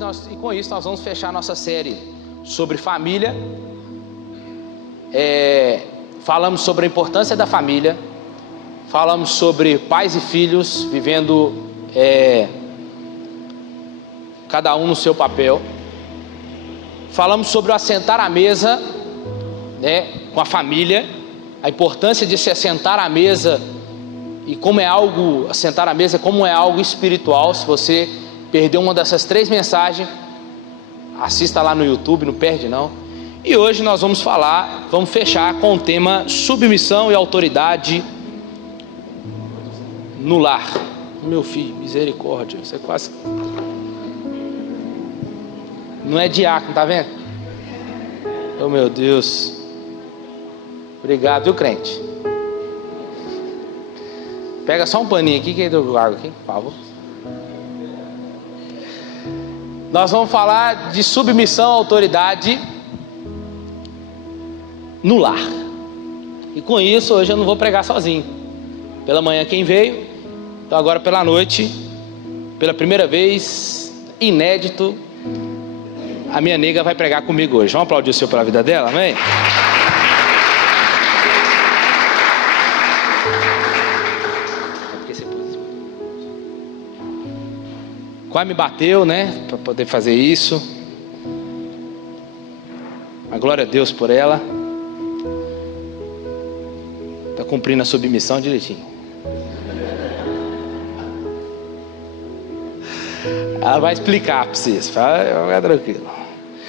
hoje e com isso nós vamos fechar nossa série sobre família. Falamos sobre a importância da família, falamos sobre pais e filhos vivendo cada um no seu papel. Falamos sobre o assentar à mesa, com a família, a importância de se assentar à mesa e como assentar à mesa como é algo espiritual. Se você perdeu uma dessas 3 mensagens, assista lá no YouTube, não perde não. E hoje nós vamos fechar com o tema submissão e autoridade no lar. Meu filho, misericórdia, você quase... Não é diácono, tá vendo? Oh meu Deus. Obrigado, viu, crente? Pega só um paninho aqui, que é do água aqui, por favor. Nós vamos falar de submissão à autoridade no lar. E com isso, hoje eu não vou pregar sozinho. Pela manhã quem veio, então agora pela noite, pela primeira vez, inédito, a minha nega vai pregar comigo hoje. Vamos aplaudir o Senhor pela vida dela, amém? Quase me bateu, para poder fazer isso. A glória a Deus por ela. Está cumprindo a submissão direitinho. Ela vai explicar para vocês. Fica tranquilo.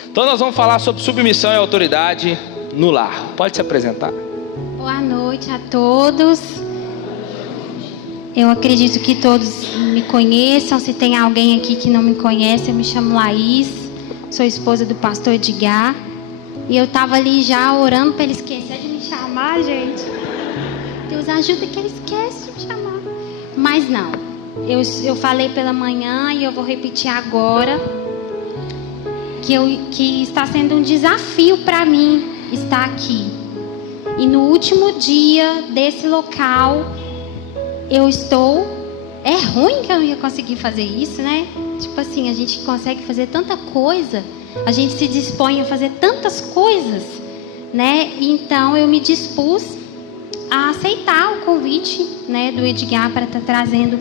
Então nós vamos falar sobre submissão e autoridade no lar. Pode se apresentar. Boa noite a todos. Eu acredito que todos me conheçam. Se tem alguém aqui que não me conhece, eu me chamo Laís, sou esposa do pastor Edgar. E eu estava ali já orando para ele esquecer de me chamar, gente. Deus ajuda que ele esquece de me chamar. Mas não, eu falei pela manhã e eu vou repetir agora que está sendo um desafio para mim estar aqui. E no último dia desse local, é ruim que eu não ia conseguir fazer isso, né? Tipo assim, a gente consegue fazer tanta coisa, a gente se dispõe a fazer tantas coisas, né? Então eu me dispus a aceitar o convite, né, do Edgar para estar trazendo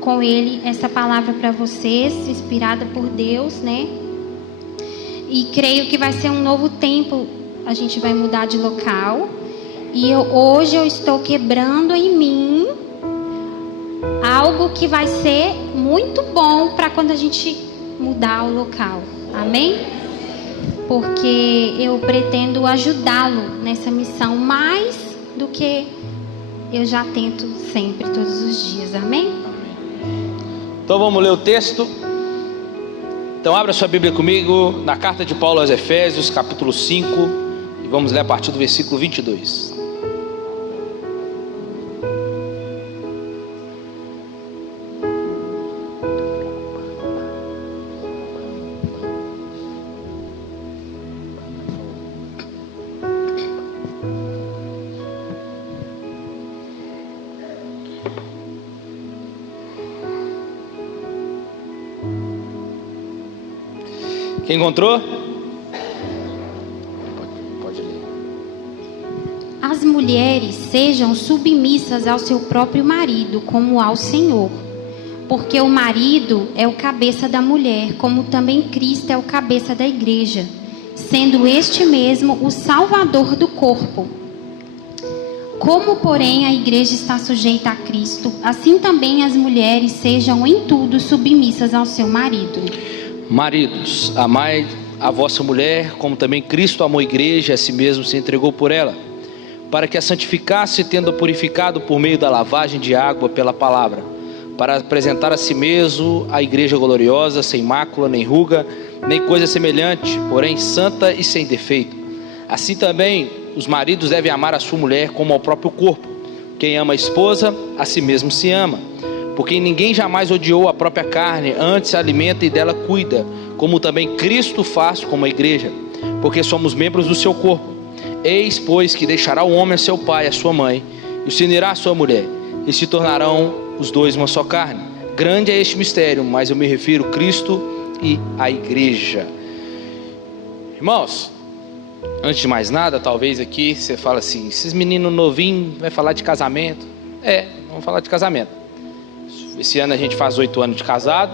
com ele essa palavra para vocês, inspirada por Deus, né? E creio que vai ser um novo tempo, a gente vai mudar de local. E hoje eu estou quebrando em mim algo que vai ser muito bom para quando a gente mudar o local, amém? Porque eu pretendo ajudá-lo nessa missão mais do que eu já tento sempre, todos os dias, amém? Então vamos ler o texto. Então abra sua Bíblia comigo na carta de Paulo aos Efésios, capítulo 5, e vamos ler a partir do versículo 22. Quem encontrou? Pode ler. As mulheres sejam submissas ao seu próprio marido, como ao Senhor. Porque o marido é o cabeça da mulher, como também Cristo é o cabeça da igreja, sendo este mesmo o salvador do corpo. Como, porém, a igreja está sujeita a Cristo, assim também as mulheres sejam em tudo submissas ao seu marido. Maridos, amai a vossa mulher, como também Cristo amou a igreja e a si mesmo se entregou por ela, para que a santificasse, tendo-a purificado por meio da lavagem de água pela palavra, para apresentar a si mesmo a igreja gloriosa, sem mácula, nem ruga, nem coisa semelhante, porém santa e sem defeito. Assim também os maridos devem amar a sua mulher como ao próprio corpo. Quem ama a esposa, a si mesmo se ama. Porque ninguém jamais odiou a própria carne, antes se alimenta e dela cuida, como também Cristo faz com a igreja, porque somos membros do seu corpo. Eis, pois, que deixará o homem a seu pai e a sua mãe, e se unirá à sua mulher, e se tornarão os dois uma só carne. Grande é este mistério, mas eu me refiro: Cristo e a igreja. Irmãos, antes de mais nada, talvez aqui você fala assim: esses meninos novinhos vai falar de casamento. Vamos falar de casamento. Esse ano a gente faz 8 anos de casado,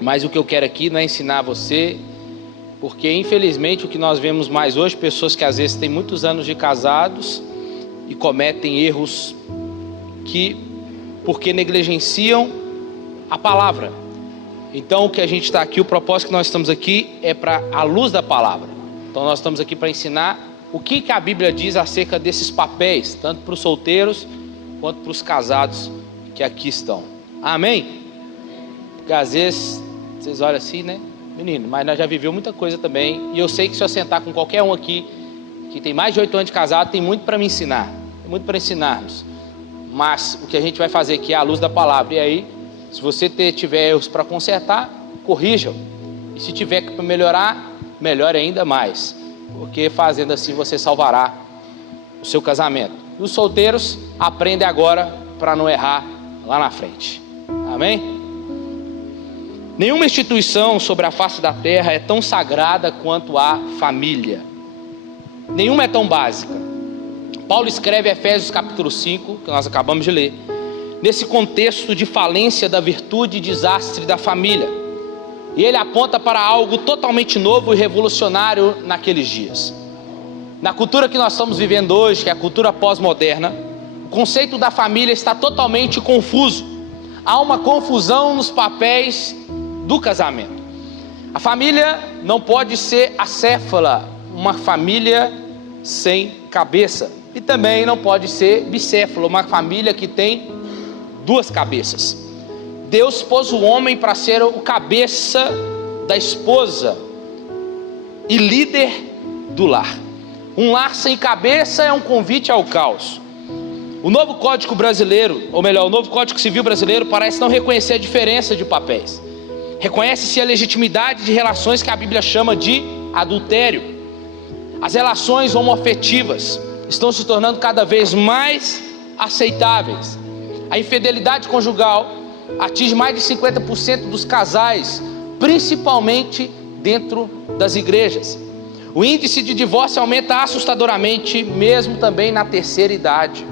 mas o que eu quero aqui não é ensinar você, porque infelizmente o que nós vemos mais hoje, pessoas que às vezes têm muitos anos de casados e cometem erros porque negligenciam a palavra. Então o que a gente está aqui, o propósito que nós estamos aqui é para a luz da palavra. Então nós estamos aqui para ensinar o que a Bíblia diz acerca desses papéis, tanto para os solteiros quanto para os casados que aqui estão. Amém? Porque às vezes vocês olham assim, né? Menino, mas nós já vivemos muita coisa também. E eu sei que se eu sentar com qualquer um aqui que tem mais de 8 anos de casado, tem muito para me ensinar, tem muito para ensinar-nos. Mas o que a gente vai fazer aqui é a luz da palavra. E aí, se você tiver erros para consertar, corrija-o. E se tiver para melhorar, melhore ainda mais, porque fazendo assim você salvará o seu casamento. E os solteiros aprendem agora para não errar lá na frente. Amém? Nenhuma instituição sobre a face da terra é tão sagrada quanto a família. Nenhuma é tão básica. Paulo escreve Efésios capítulo 5, que nós acabamos de ler, nesse contexto de falência da virtude e desastre da família. E ele aponta para algo totalmente novo e revolucionário naqueles dias. Na cultura que nós estamos vivendo hoje, que é a cultura pós-moderna, o conceito da família está totalmente confuso. Há uma confusão nos papéis do casamento. A família não pode ser acéfala, uma família sem cabeça. E também não pode ser bicéfala, uma família que tem 2 cabeças. Deus pôs o homem para ser o cabeça da esposa e líder do lar. Um lar sem cabeça é um convite ao caos. O novo Código brasileiro, ou melhor, o novo Código Civil brasileiro parece não reconhecer a diferença de papéis. Reconhece-se a legitimidade de relações que a Bíblia chama de adultério. As relações homoafetivas estão se tornando cada vez mais aceitáveis. A infidelidade conjugal atinge mais de 50% dos casais, principalmente dentro das igrejas. O índice de divórcio aumenta assustadoramente, mesmo também na terceira idade.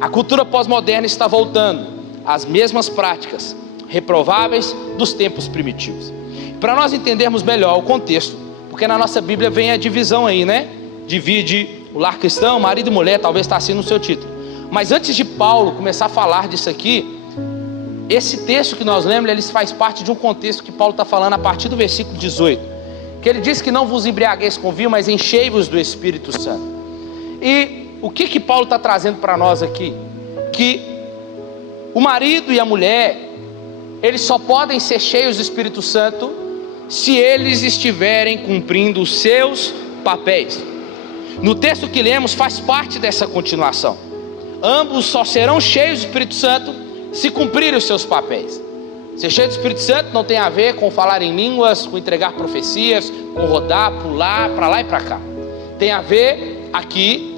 A cultura pós-moderna está voltando às mesmas práticas reprováveis dos tempos primitivos. Para nós entendermos melhor o contexto, porque na nossa Bíblia vem a divisão aí, né? Divide o lar cristão, marido e mulher, talvez está assim no seu título. Mas antes de Paulo começar a falar disso aqui, esse texto que nós lemos, ele faz parte de um contexto que Paulo está falando a partir do versículo 18, que ele diz que não vos embriagueis com vinho, mas enchei-vos do Espírito Santo. E o que Paulo está trazendo para nós aqui? Que o marido e a mulher, eles só podem ser cheios do Espírito Santo se eles estiverem cumprindo os seus papéis. No texto que lemos faz parte dessa continuação. Ambos só serão cheios do Espírito Santo se cumprirem os seus papéis. Ser cheio do Espírito Santo não tem a ver com falar em línguas, com entregar profecias, com rodar, pular, para lá e para cá. Tem a ver aqui,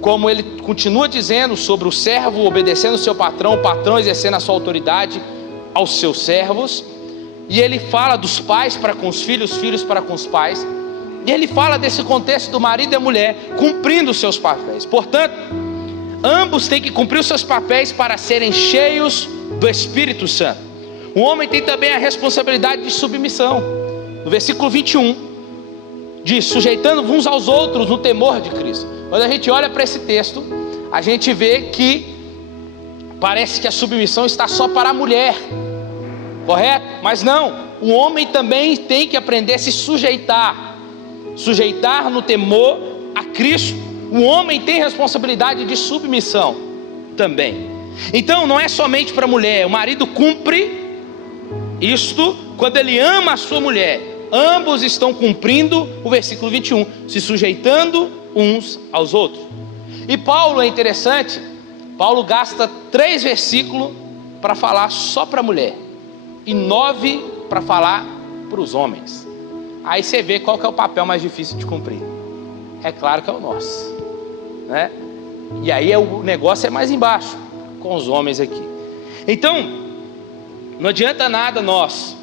como ele continua dizendo, sobre o servo obedecendo o seu patrão, o patrão exercendo a sua autoridade aos seus servos. E ele fala dos pais para com os filhos para com os pais. E ele fala desse contexto do marido e a mulher cumprindo os seus papéis. Portanto, ambos têm que cumprir os seus papéis para serem cheios do Espírito Santo. O homem tem também a responsabilidade de submissão. No versículo 21, diz: sujeitando uns aos outros no temor de Cristo. Quando a gente olha para esse texto, a gente vê que parece que a submissão está só para a mulher, correto? Mas não, o homem também tem que aprender a se sujeitar no temor a Cristo. O homem tem responsabilidade de submissão também. Então não é somente para a mulher, o marido cumpre isto quando ele ama a sua mulher. Ambos estão cumprindo o versículo 21, se sujeitando uns aos outros. E Paulo é interessante, Paulo gasta 3 versículos para falar só para a mulher e 9 para falar para os homens. Aí você vê qual que é o papel mais difícil de cumprir. É claro que é o nosso, né? E aí o negócio é mais embaixo, com os homens aqui. Então, não adianta nada nós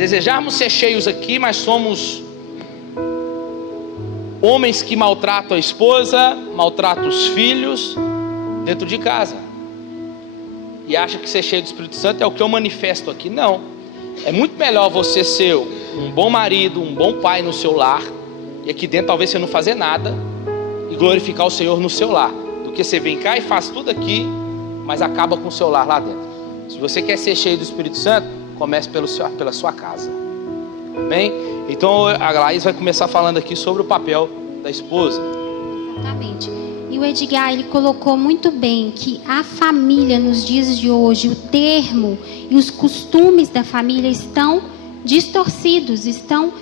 desejarmos ser cheios aqui, mas somos homens que maltratam a esposa, maltratam os filhos dentro de casa, e acha que ser cheio do Espírito Santo é o que eu manifesto aqui. Não, é muito melhor você ser um bom marido, um bom pai no seu lar, e aqui dentro talvez você não fazer nada, e glorificar o Senhor no seu lar, do que você vem cá e faz tudo aqui, mas acaba com o seu lar lá dentro. Se você quer ser cheio do Espírito Santo, comece pela sua casa. Amém? Então a Laís vai começar falando aqui sobre o papel da esposa. Exatamente. E o Edgar, ele colocou muito bem que a família nos dias de hoje, o termo e os costumes da família estão distorcidos, estão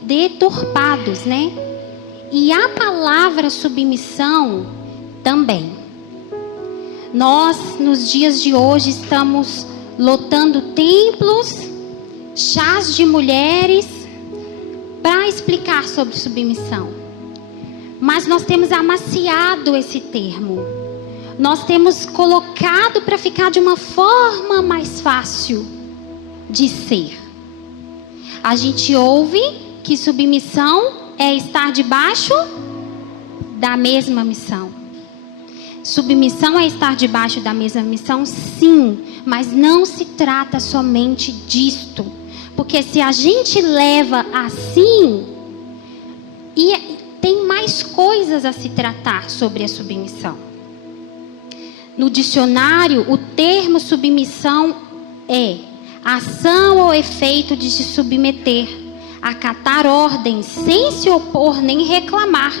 deturpados, né? E a palavra submissão também. Nós, nos dias de hoje, estamos lotando templos, chás de mulheres, para explicar sobre submissão. Mas nós temos amaciado esse termo. Nós temos colocado para ficar de uma forma mais fácil de ser. A gente ouve que submissão é estar debaixo da mesma missão. Submissão é estar debaixo da mesma missão, sim, mas não se trata somente disto. Porque se a gente leva assim, e tem mais coisas a se tratar sobre a submissão. No dicionário, o termo submissão é ação ou efeito de se submeter, acatar ordens sem se opor nem reclamar,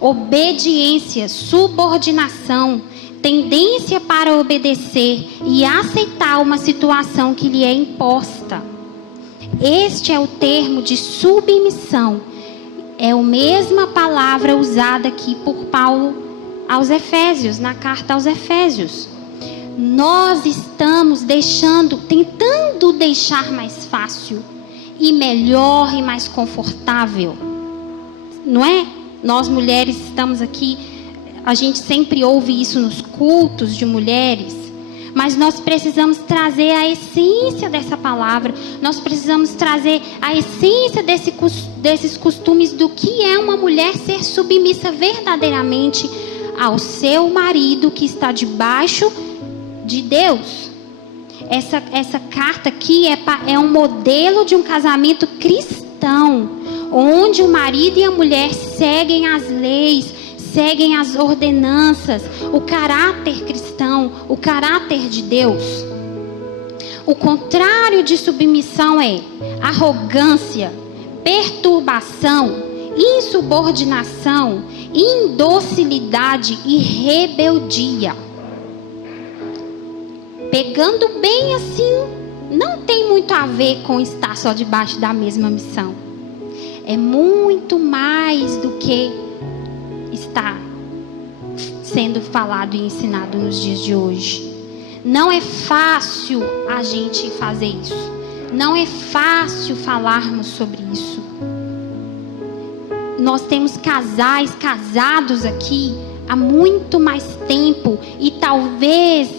obediência, subordinação, tendência para obedecer e aceitar uma situação que lhe é imposta. Este é o termo de submissão. É a mesma palavra usada aqui por Paulo aos Efésios, na carta aos Efésios. Nós estamos tentando deixar mais fácil e melhor e mais confortável, não é? Nós mulheres estamos aqui, a gente sempre ouve isso nos cultos de mulheres, mas nós precisamos trazer a essência dessa palavra, nós precisamos trazer a essência desses costumes do que é uma mulher ser submissa verdadeiramente ao seu marido que está debaixo de Deus. Essa carta aqui é um modelo de um casamento cristão, onde o marido e a mulher seguem as leis, seguem as ordenanças, o caráter cristão, o caráter de Deus. O contrário de submissão é arrogância, perturbação, insubordinação, indocilidade e rebeldia. Pegando bem assim, não tem muito a ver com estar só debaixo da mesma missão. É muito mais do que está sendo falado e ensinado nos dias de hoje. Não é fácil a gente fazer isso. Não é fácil falarmos sobre isso. Nós temos casais casados aqui há muito mais tempo e talvez,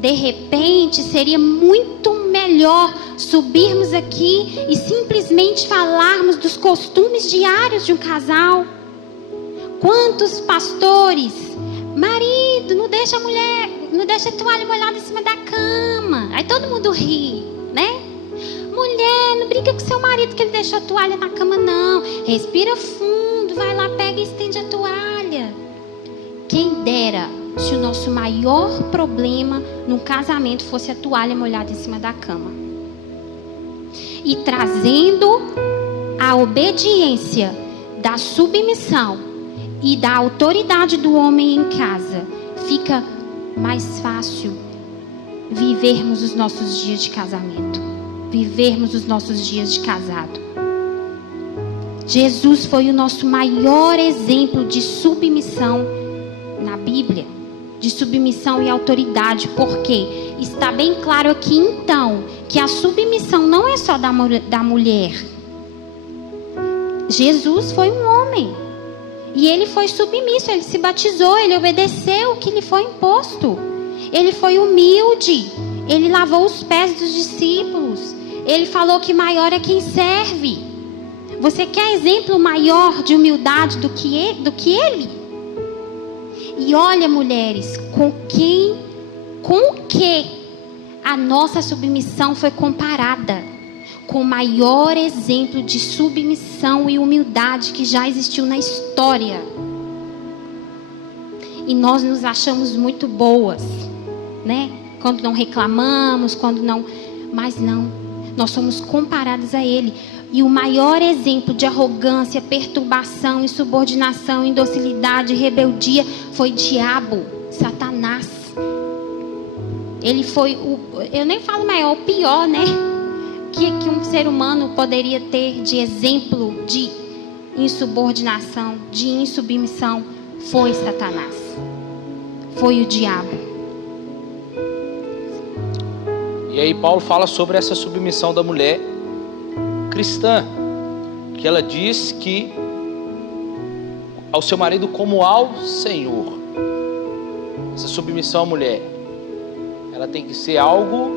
de repente, seria muito melhor subirmos aqui e simplesmente falarmos dos costumes diários de um casal. Quantos pastores, marido, não deixa a toalha molhada em cima da cama. Aí todo mundo ri, né? Mulher, não brinca com seu marido que ele deixou a toalha na cama, não. Respira fundo, vai lá, pega e estende a toalha. Quem dera se o nosso maior problema no casamento fosse a toalha molhada em cima da cama. E trazendo a obediência da submissão e da autoridade do homem em casa, fica mais fácil vivermos os nossos dias de casamento, vivermos os nossos dias de casado. Jesus foi o nosso maior exemplo de submissão na Bíblia, de submissão e autoridade, porque está bem claro aqui então que a submissão não é só da mulher. Jesus foi um homem e ele foi submisso, ele se batizou, ele obedeceu o que lhe foi imposto, ele foi humilde, ele lavou os pés dos discípulos, Ele falou que maior é quem serve. Você quer exemplo maior de humildade do que ele? E olha, mulheres, com que a nossa submissão foi comparada? Com o maior exemplo de submissão e humildade que já existiu na história. E nós nos achamos muito boas, né? Quando não reclamamos, mas não. Nós somos comparadas a ele. E o maior exemplo de arrogância, perturbação, insubordinação, indocilidade, rebeldia foi o diabo, Satanás. Ele foi eu nem falo maior, o pior, né? Que um ser humano poderia ter de exemplo de insubordinação, de insubmissão, foi Satanás. Foi o diabo. E aí Paulo fala sobre essa submissão da mulher cristã, que ela diz que ao seu marido como ao Senhor. Essa submissão à mulher, ela tem que ser algo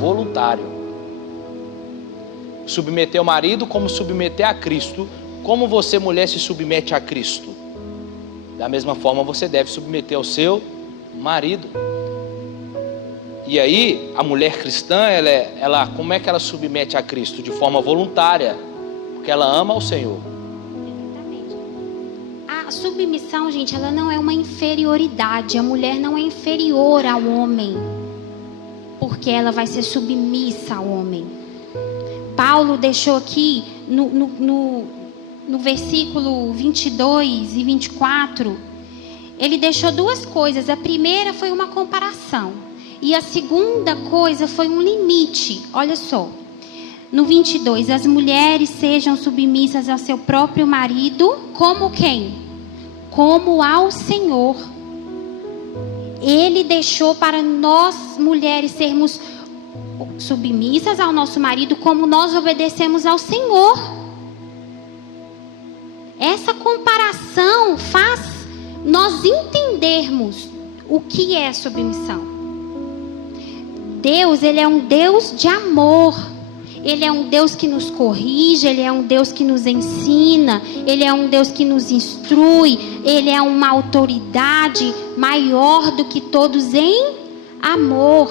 voluntário. Submeter ao marido como submeter a Cristo. Como você, mulher, se submete a Cristo? Da mesma forma você deve submeter ao seu marido. E aí, a mulher cristã, ela como é que ela submete a Cristo? De forma voluntária, porque ela ama ao Senhor. Exatamente. A submissão, gente, ela não é uma inferioridade. A mulher não é inferior ao homem, porque ela vai ser submissa ao homem. Paulo deixou aqui no versículo 22 e 24, ele deixou duas coisas. A primeira foi uma comparação. E a segunda coisa foi um limite. Olha só. No 22, as mulheres sejam submissas ao seu próprio marido, como quem? Como ao Senhor. Ele deixou para nós mulheres sermos submissas ao nosso marido, como nós obedecemos ao Senhor. Essa comparação faz nós entendermos o que é submissão. Deus, ele é um Deus de amor. Ele é um Deus que nos corrige, ele é um Deus que nos ensina, ele é um Deus que nos instrui, ele é uma autoridade maior do que todos em amor.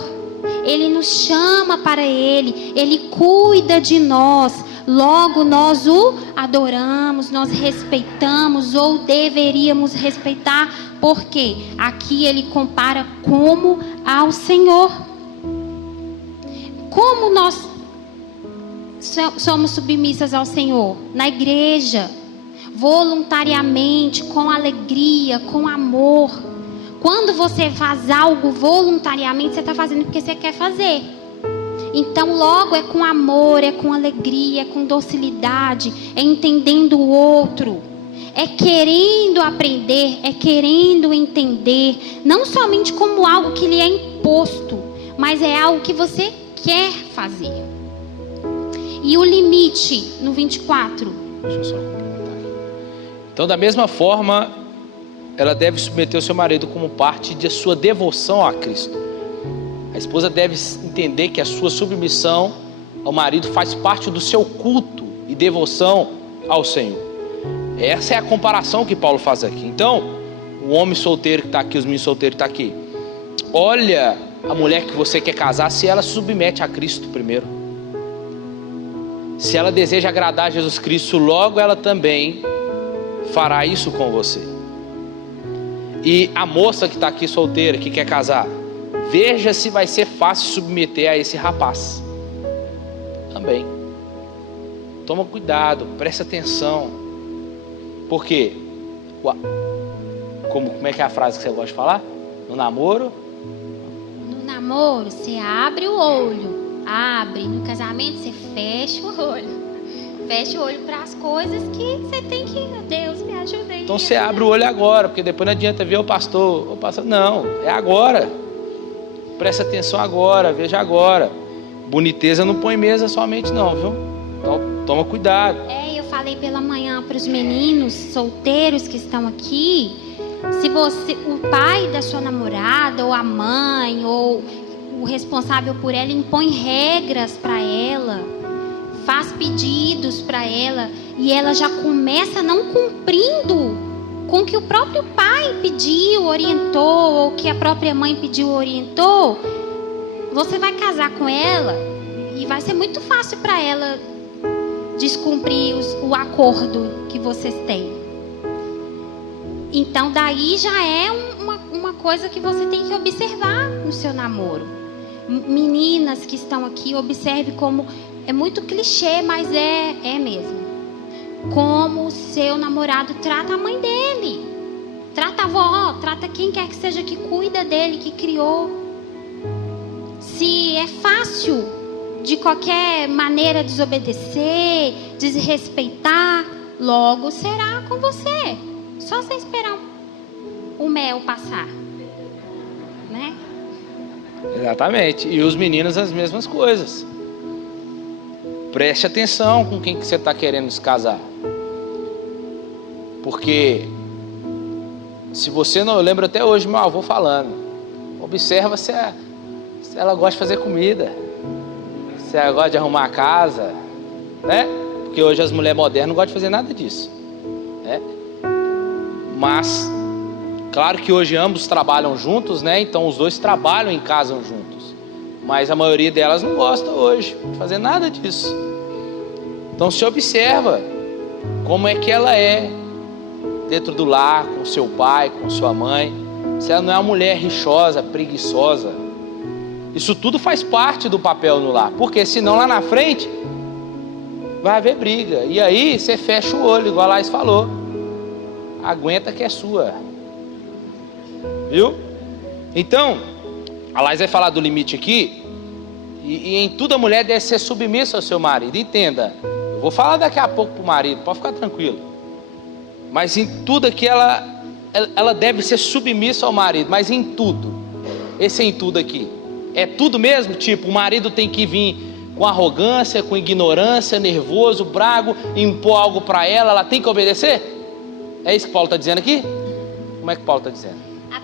Ele nos chama para ele, ele cuida de nós. Logo nós o adoramos, nós respeitamos ou deveríamos respeitar, porque aqui ele compara como ao Senhor. Como nós somos submissas ao Senhor? Na igreja, voluntariamente, com alegria, com amor. Quando você faz algo voluntariamente, você está fazendo porque você quer fazer. Então logo é com amor, é com alegria, é com docilidade, é entendendo o outro, é querendo aprender, é querendo entender, não somente como algo que lhe é imposto, mas é algo que você quer fazer. E o limite no 24. Deixa eu só complementar aqui. Então, da mesma forma, ela deve submeter o seu marido como parte de sua devoção a Cristo. A esposa deve entender que a sua submissão ao marido faz parte do seu culto e devoção ao Senhor. Essa é a comparação que Paulo faz aqui. Então, o homem solteiro que está aqui, os meninos solteiros que estão aqui, olha a mulher que você quer casar, se ela se submete a Cristo primeiro. Se ela deseja agradar a Jesus Cristo, logo ela também fará isso com você. E a moça que está aqui solteira, que quer casar, veja se vai ser fácil submeter a esse rapaz. Também. Toma cuidado, presta atenção. Por quê? Como é que é a frase que você gosta de falar? No namoro? No namoro, você abre o olho. Abre. No casamento, você fecha o olho. Fecha o olho para as coisas que você tem que... Deus, me ajuda aí. Então você abre o olho agora, porque depois não adianta ver o pastor. Não, é agora. Presta atenção agora, veja agora. Boniteza não põe mesa somente não, viu? Então toma cuidado. Eu falei pela manhã para os meninos solteiros que estão aqui. Se você, o pai da sua namorada, ou a mãe, ou o responsável por ela impõe regras para ela, faz pedidos para ela, e ela já começa não cumprindo com o que o próprio pai pediu, orientou, ou que a própria mãe pediu, orientou, você vai casar com ela e vai ser muito fácil para ela descumprir o acordo que vocês têm. Então daí já é uma coisa que você tem que observar no seu namoro. Meninas que estão aqui, observe como é muito clichê, mas é mesmo. Como o seu namorado trata a mãe dele, trata a avó, trata quem quer que seja que cuida dele, que criou. Se é fácil de qualquer maneira desobedecer, desrespeitar, logo será com você. Só você esperar o mel passar, né? Exatamente. E os meninos as mesmas coisas. Preste atenção com quem que você está querendo se casar. Porque se você não... Eu lembro até hoje meu avô falando. Observa se ela gosta de fazer comida. Se ela gosta de arrumar a casa. Né? Porque hoje as mulheres modernas não gostam de fazer nada disso. Né? Mas, claro que hoje ambos trabalham juntos, né? Então os dois trabalham em casa juntos. Mas a maioria delas não gosta hoje de fazer nada disso. Então se observa como é que ela é dentro do lar, com seu pai, com sua mãe. Se ela não é uma mulher rixosa, preguiçosa. Isso tudo faz parte do papel no lar. Porque senão lá na frente vai haver briga. E aí você fecha o olho, igual a Laís falou. Aguenta que é sua. Viu? Então, a Laís vai falar do limite aqui. E em tudo a mulher deve ser submissa ao seu marido. Entenda. Eu vou falar daqui a pouco pro marido, pode ficar tranquilo. Mas em tudo aqui ela deve ser submissa ao marido. Mas em tudo. Esse em tudo aqui. É tudo mesmo? Tipo, o marido tem que vir com arrogância, com ignorância, nervoso, bravo, impor algo para ela tem que obedecer? É isso que Paulo está dizendo aqui? Como é que Paulo está dizendo?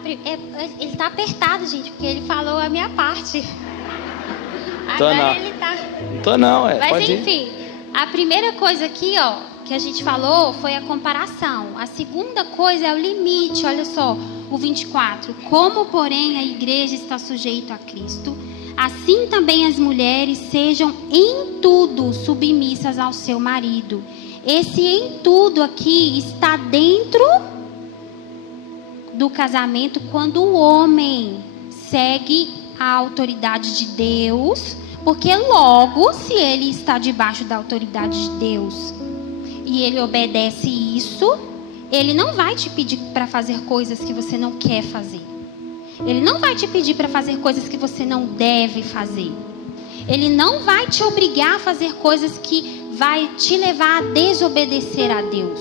Ele está apertado, gente, porque ele falou a minha parte. Agora ele está... Não tô não, Mas pode enfim, a primeira coisa aqui, ó, que a gente falou foi a comparação. A segunda coisa é o limite, olha só, o 24. Como, porém, a igreja está sujeita a Cristo, assim também as mulheres sejam em tudo submissas ao seu marido. Esse em tudo aqui está dentro do casamento quando o homem segue a autoridade de Deus, porque logo, se ele está debaixo da autoridade de Deus e ele obedece isso, ele não vai te pedir para fazer coisas que você não quer fazer. Ele não vai te pedir para fazer coisas que você não deve fazer. Ele não vai te obrigar a fazer coisas que vai te levar a desobedecer a Deus.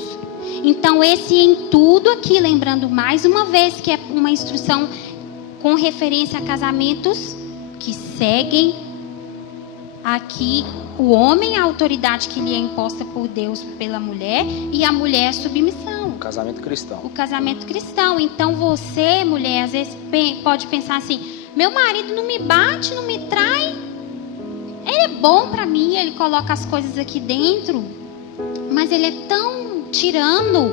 Então esse em tudo aqui, lembrando mais uma vez que é uma instrução com referência a casamentos que seguem aqui o homem, a autoridade que lhe é imposta por Deus pela mulher, e a mulher a submissão. O casamento cristão. O casamento cristão. Então você, mulher, às vezes pode pensar assim: meu marido não me bate, não me trai, ele é bom para mim, ele coloca as coisas aqui dentro, mas ele é tão tirano,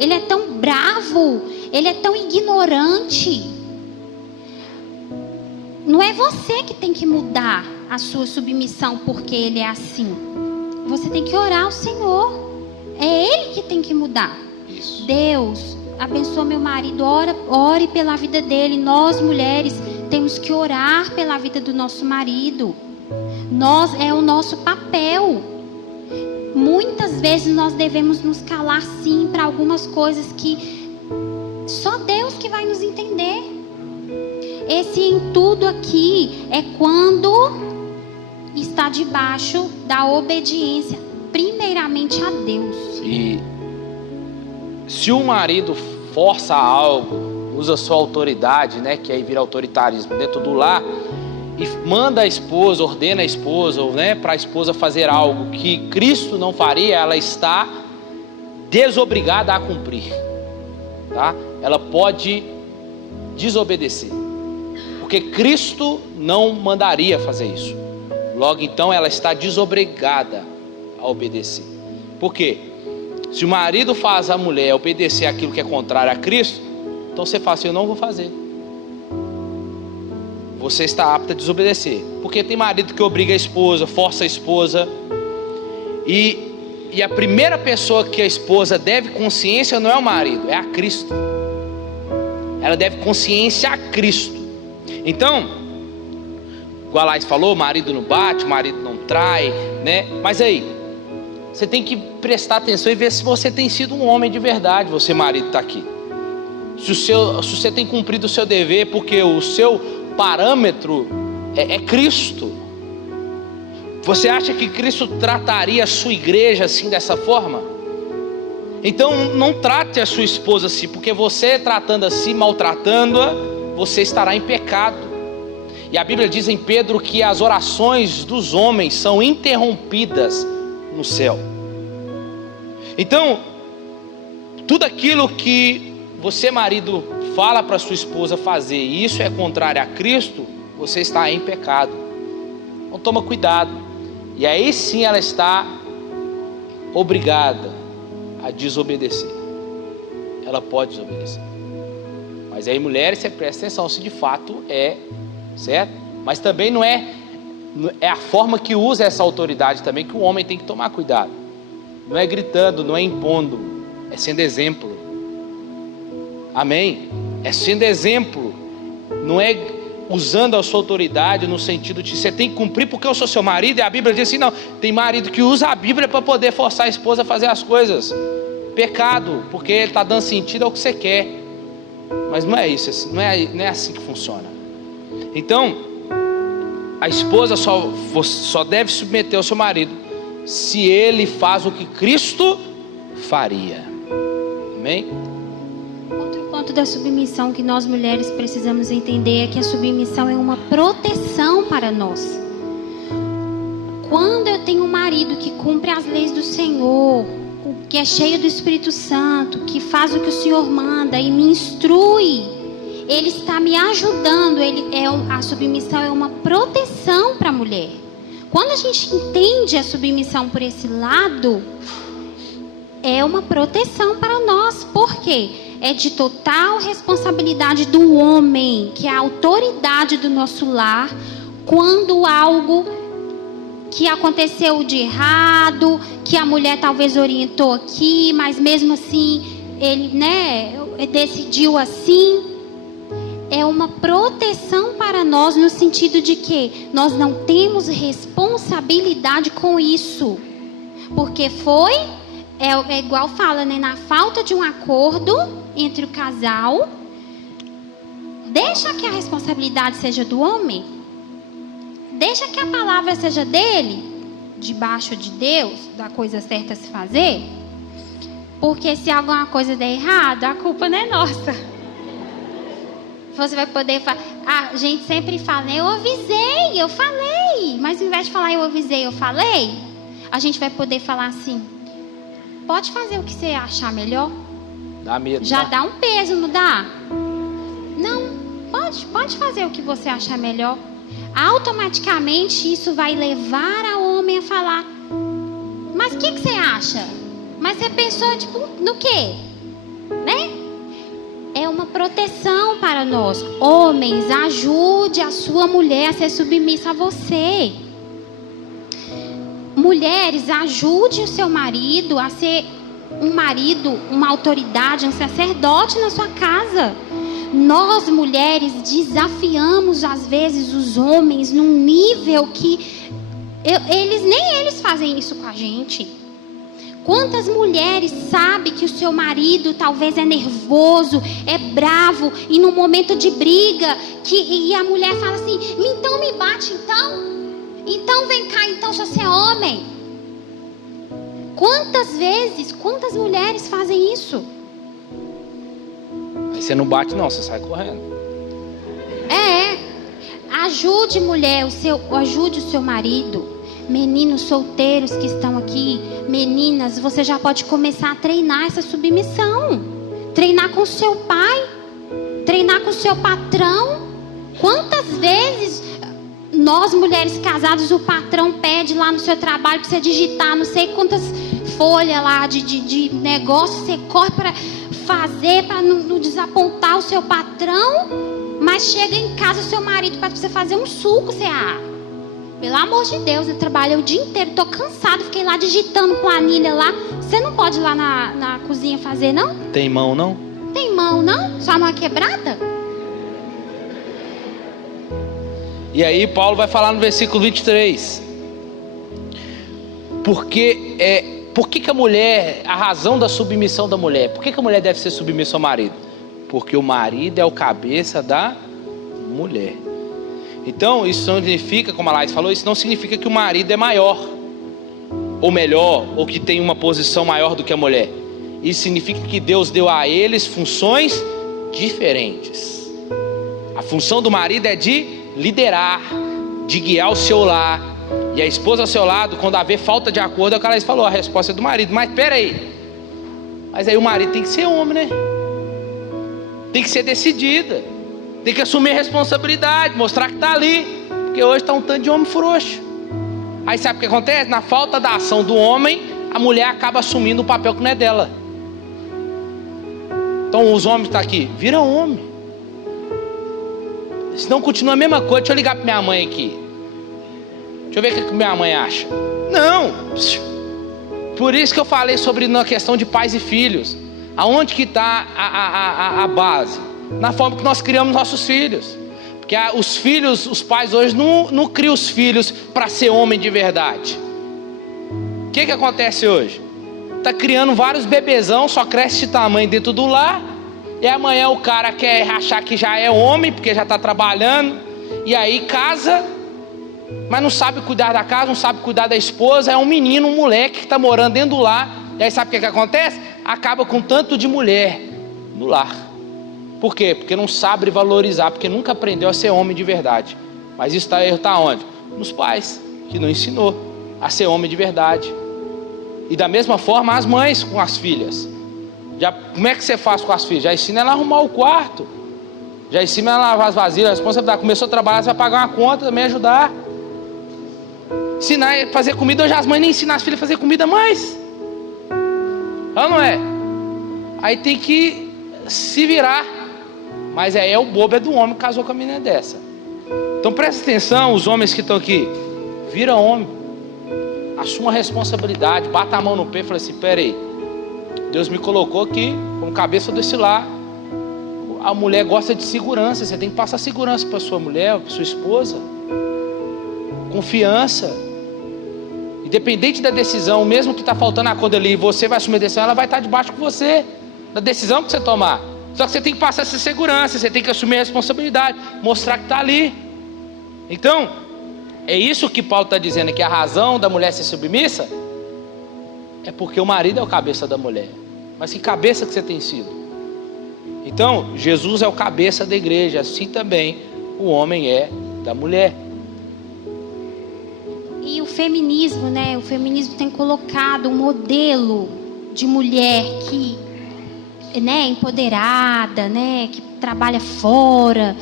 ele é tão bravo, ele é tão ignorante. Não é você que tem que mudar a sua submissão porque ele é assim. Você tem que orar ao Senhor. É Ele que tem que mudar. Isso. Deus, abençoa meu marido, ore pela vida dele. Nós, mulheres, temos que orar pela vida do nosso marido. É o nosso papel. Muitas vezes nós devemos nos calar sim para algumas coisas que só Deus que vai nos entender. Esse em tudo aqui é quando está debaixo da obediência, primeiramente a Deus. E se o marido força algo, usa sua autoridade, né, que aí vira autoritarismo dentro do lar, e manda a esposa, ordena a esposa, né, para a esposa fazer algo que Cristo não faria, ela está desobrigada a cumprir, tá? Ela pode desobedecer. Porque Cristo não mandaria fazer isso. Logo então ela está desobrigada a obedecer. Por quê? Se o marido faz a mulher obedecer aquilo que é contrário a Cristo, então você fala assim: eu não vou fazer. Você está apta a desobedecer. Porque tem marido que obriga a esposa, força a esposa. E a primeira pessoa que a esposa deve consciência não é o marido, é a Cristo. Ela deve consciência a Cristo. Então, igual a Laís falou, o marido não bate, o marido não trai, né? Mas aí, você tem que prestar atenção e ver se você tem sido um homem de verdade. Você, marido, está aqui. Se você tem cumprido o seu dever, porque o seu parâmetro é Cristo. Você acha que Cristo trataria a sua igreja assim, dessa forma? Então não trate a sua esposa assim, porque você tratando assim, maltratando-a, você estará em pecado. E a Bíblia diz em Pedro que as orações dos homens são interrompidas no céu. Então, tudo aquilo que você, marido, fala para sua esposa fazer, e isso é contrário a Cristo, você está em pecado. Então toma cuidado. E aí sim ela está obrigada a desobedecer. Ela pode desobedecer. Mas aí, mulheres, você presta atenção se de fato é certo. Mas também não é a forma que usa essa autoridade também que o homem tem que tomar cuidado. Não é gritando, não é impondo, é sendo exemplo. Amém? É sendo exemplo. Não é usando a sua autoridade no sentido de você tem que cumprir porque eu sou seu marido. E a Bíblia diz assim: não, tem marido que usa a Bíblia para poder forçar a esposa a fazer as coisas. Pecado, porque ele está dando sentido ao que você quer. Mas não é isso, não é assim que funciona. Então, a esposa só deve submeter ao seu marido se ele faz o que Cristo faria. Amém? Outro ponto da submissão que nós mulheres precisamos entender é que a submissão é uma proteção para nós. Quando eu tenho um marido que cumpre as leis do Senhor, que é cheio do Espírito Santo, que faz o que o Senhor manda e me instrui, ele está me ajudando. A submissão é uma proteção para a mulher. Quando a gente entende a submissão por esse lado, é uma proteção para nós. Por quê? É de total responsabilidade do homem, que é a autoridade do nosso lar, quando algo que aconteceu de errado, que a mulher talvez orientou aqui, mas mesmo assim ele, decidiu assim, é uma proteção para nós no sentido de que nós não temos responsabilidade com isso, porque é igual fala, né? Na falta de um acordo entre o casal, deixa que a responsabilidade seja do homem. Deixa que a palavra seja dele, debaixo de Deus, da coisa certa a se fazer. Porque se alguma coisa der errado, a culpa não é nossa. Você vai poder falar. A gente sempre fala, eu avisei, eu falei. Mas ao invés de falar eu avisei, eu falei, a gente vai poder falar assim: pode fazer o que você achar melhor. Dá medo. Já dá um peso, não dá? Não, pode fazer o que você achar melhor. Automaticamente isso vai levar ao homem a falar: mas o que você acha? Mas você pensou no quê? Né? É uma proteção para nós. Homens, ajude a sua mulher a ser submissa a você. Mulheres, ajude o seu marido a ser um marido, uma autoridade, um sacerdote na sua casa. Nós, mulheres, desafiamos às vezes os homens num nível que nem eles fazem isso com a gente. Quantas mulheres sabem que o seu marido talvez é nervoso, é bravo, e no momento de briga, e a mulher fala assim: então me bate então vem cá, então se você é homem. Quantas mulheres fazem isso? Aí você não bate não, você sai correndo. Ajude mulher, ajude o seu marido. Meninos solteiros que estão aqui, meninas, você já pode começar a treinar essa submissão. Treinar com o seu pai, treinar com o seu patrão. Quantas vezes nós, mulheres casadas, o patrão pede lá no seu trabalho para você digitar não sei quantas folhas lá de negócio, você corre para fazer, para não desapontar o seu patrão, mas chega em casa o seu marido para você fazer um suco, você, pelo amor de Deus, eu trabalhei o dia inteiro, estou cansado, fiquei lá digitando planilha lá, você não pode ir lá na cozinha fazer, não? Tem mão, não? Tem mão, não? Sua mão é quebrada? E aí Paulo vai falar no versículo 23. Por que a mulher, a razão da submissão da mulher, por que a mulher deve ser submissa ao marido? Porque o marido é o cabeça da mulher. Então isso não significa, como a Laís falou, isso não significa que o marido é maior, ou melhor, ou que tem uma posição maior do que a mulher. Isso significa que Deus deu a eles funções diferentes. A função do marido é de liderar, de guiar o seu lar. E a esposa ao seu lado, quando haver falta de acordo, é o que ela falou, a resposta é do marido. Mas peraí, mas aí o marido tem que ser homem, né? Tem que ser decidida, tem que assumir a responsabilidade, mostrar que está ali, porque hoje está um tanto de homem frouxo. Aí sabe o que acontece? Na falta da ação do homem, a mulher acaba assumindo o papel que não é dela. Então os homens estão aqui, vira homem. Senão continua a mesma coisa. Deixa eu ligar para minha mãe aqui, deixa eu ver o que minha mãe acha. Não. Por isso que eu falei sobre a questão de pais e filhos. Aonde que está a base? Na forma que nós criamos nossos filhos. Porque os filhos, os pais hoje não criam os filhos para ser homem de verdade. O que acontece hoje? Está criando vários bebezão, só cresce de tamanho dentro do lar. E amanhã o cara quer achar que já é homem, porque já está trabalhando. E aí casa, mas não sabe cuidar da casa, não sabe cuidar da esposa. É um menino, um moleque que está morando dentro do lar. E aí sabe o que acontece? Acaba com tanto de mulher no lar. Por quê? Porque não sabe valorizar, porque nunca aprendeu a ser homem de verdade. Mas isso está onde? Nos pais, que não ensinou a ser homem de verdade. E da mesma forma as mães com as filhas. Como é que você faz com as filhas? Já ensina ela a arrumar o quarto, já ensina ela a lavar as vasilhas, a responsabilidade. Começou a trabalhar, você vai pagar uma conta também, ajudar. Ensinar a fazer comida. Hoje as mães nem ensinam as filhas a fazer comida mais. Não, não é? Aí tem que se virar. Mas aí o bobo é do homem que casou com a menina dessa. Então presta atenção, os homens que estão aqui. Vira homem, assuma a responsabilidade, bata a mão no peito e fala assim: peraí, Deus me colocou aqui como cabeça desse lar. A mulher gosta de segurança, você tem que passar segurança para sua mulher, para sua esposa. Confiança. Independente da decisão, mesmo que está faltando a coisa ali, você vai assumir a decisão, ela vai estar debaixo com você, da decisão que você tomar. Só que você tem que passar essa segurança, você tem que assumir a responsabilidade, mostrar que está ali. Então, é isso que Paulo está dizendo, que a razão da mulher ser submissa é porque o marido é o cabeça da mulher. Mas que cabeça que você tem sido? Então, Jesus é o cabeça da igreja, assim também o homem é da mulher. E o feminismo, né? O feminismo tem colocado um modelo de mulher que, né, empoderada, né, que trabalha fora.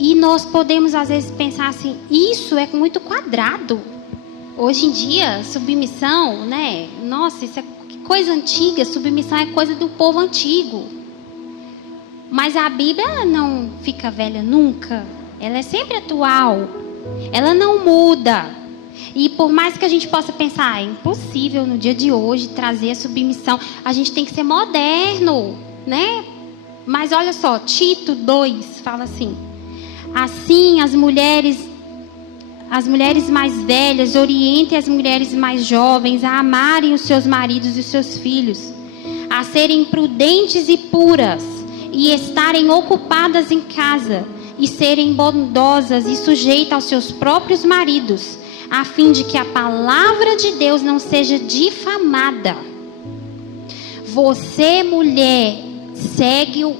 E nós podemos às vezes pensar assim, isso é muito quadrado. Hoje em dia, submissão, né? Nossa, isso é coisa antiga, submissão é coisa do povo antigo. Mas a Bíblia não fica velha nunca. Ela é sempre atual. Ela não muda. E por mais que a gente possa pensar, é impossível no dia de hoje trazer a submissão, a gente tem que ser moderno, né? Mas olha só, Tito 2 fala assim: assim as mulheres mais velhas orientem as mulheres mais jovens a amarem os seus maridos e os seus filhos, a serem prudentes e puras, e estarem ocupadas em casa, e serem bondosas e sujeitas aos seus próprios maridos, a fim de que a palavra de Deus não seja difamada. Você, mulher, segue o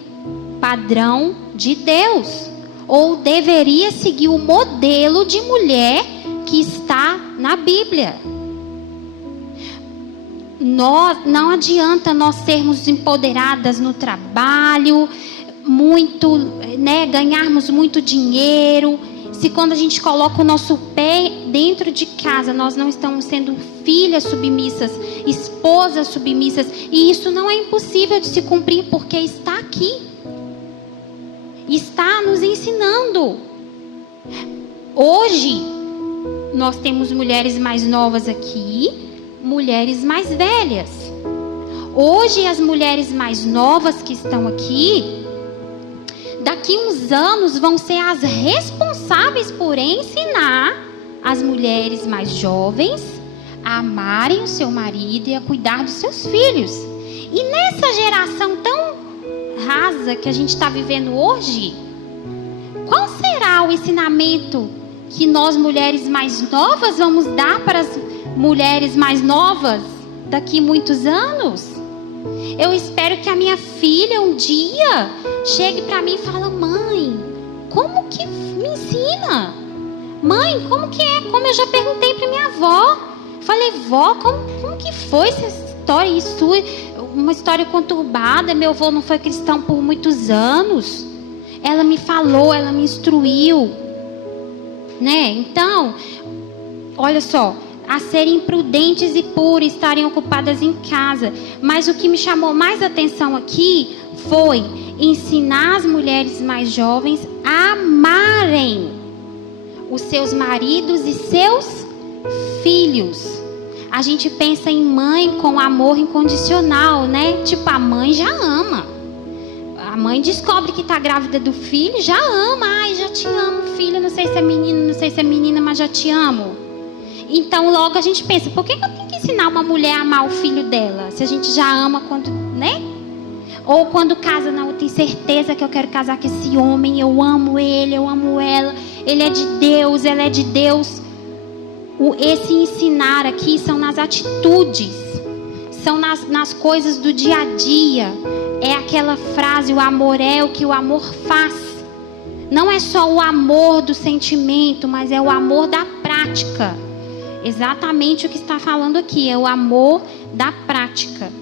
padrão de Deus, ou deveria seguir o modelo de mulher que está na Bíblia. Não adianta nós sermos empoderadas no trabalho, muito, né, ganharmos muito dinheiro, se quando a gente coloca o nosso pé dentro de casa, nós não estamos sendo filhas submissas, esposas submissas, e isso não é impossível de se cumprir, porque está aqui, está nos ensinando. Hoje nós temos mulheres mais novas aqui, mulheres mais velhas. Hoje as mulheres mais novas que estão aqui, daqui uns anos vão ser as responsáveis por ensinar as mulheres mais jovens a amarem o seu marido e a cuidar dos seus filhos. E nessa geração tão rasa que a gente está vivendo hoje, qual será o ensinamento que nós mulheres mais novas vamos dar para as mulheres mais novas daqui muitos anos? Eu espero que a minha filha um dia chegue para mim e fale: mãe, como que me ensina? Mãe, como que é? Como eu já perguntei para minha avó. Falei: vó, como que foi essa história? Isso é uma história conturbada. Meu avô não foi cristão por muitos anos. Ela me falou, ela me instruiu, né? Então, olha só, a serem prudentes e puras, estarem ocupadas em casa. Mas o que me chamou mais atenção aqui foi ensinar as mulheres mais jovens a amarem os seus maridos e seus filhos. A gente pensa em mãe com amor incondicional, né? Tipo, a mãe já ama. A mãe descobre que está grávida do filho, já ama. Ai, já te amo, filho. Não sei se é menino, não sei se é menina, mas já te amo. Então logo a gente pensa: por que eu tenho que ensinar uma mulher a amar o filho dela? Se a gente já ama quando, né? Ou quando casa, não, eu tenho certeza que eu quero casar com esse homem, eu amo ele, eu amo ela, ele é de Deus, ela é de Deus. Esse ensinar aqui são nas atitudes, são nas coisas do dia a dia. É aquela frase: o amor é o que o amor faz. Não é só o amor do sentimento, mas é o amor da prática. Exatamente o que está falando aqui, é o amor da prática.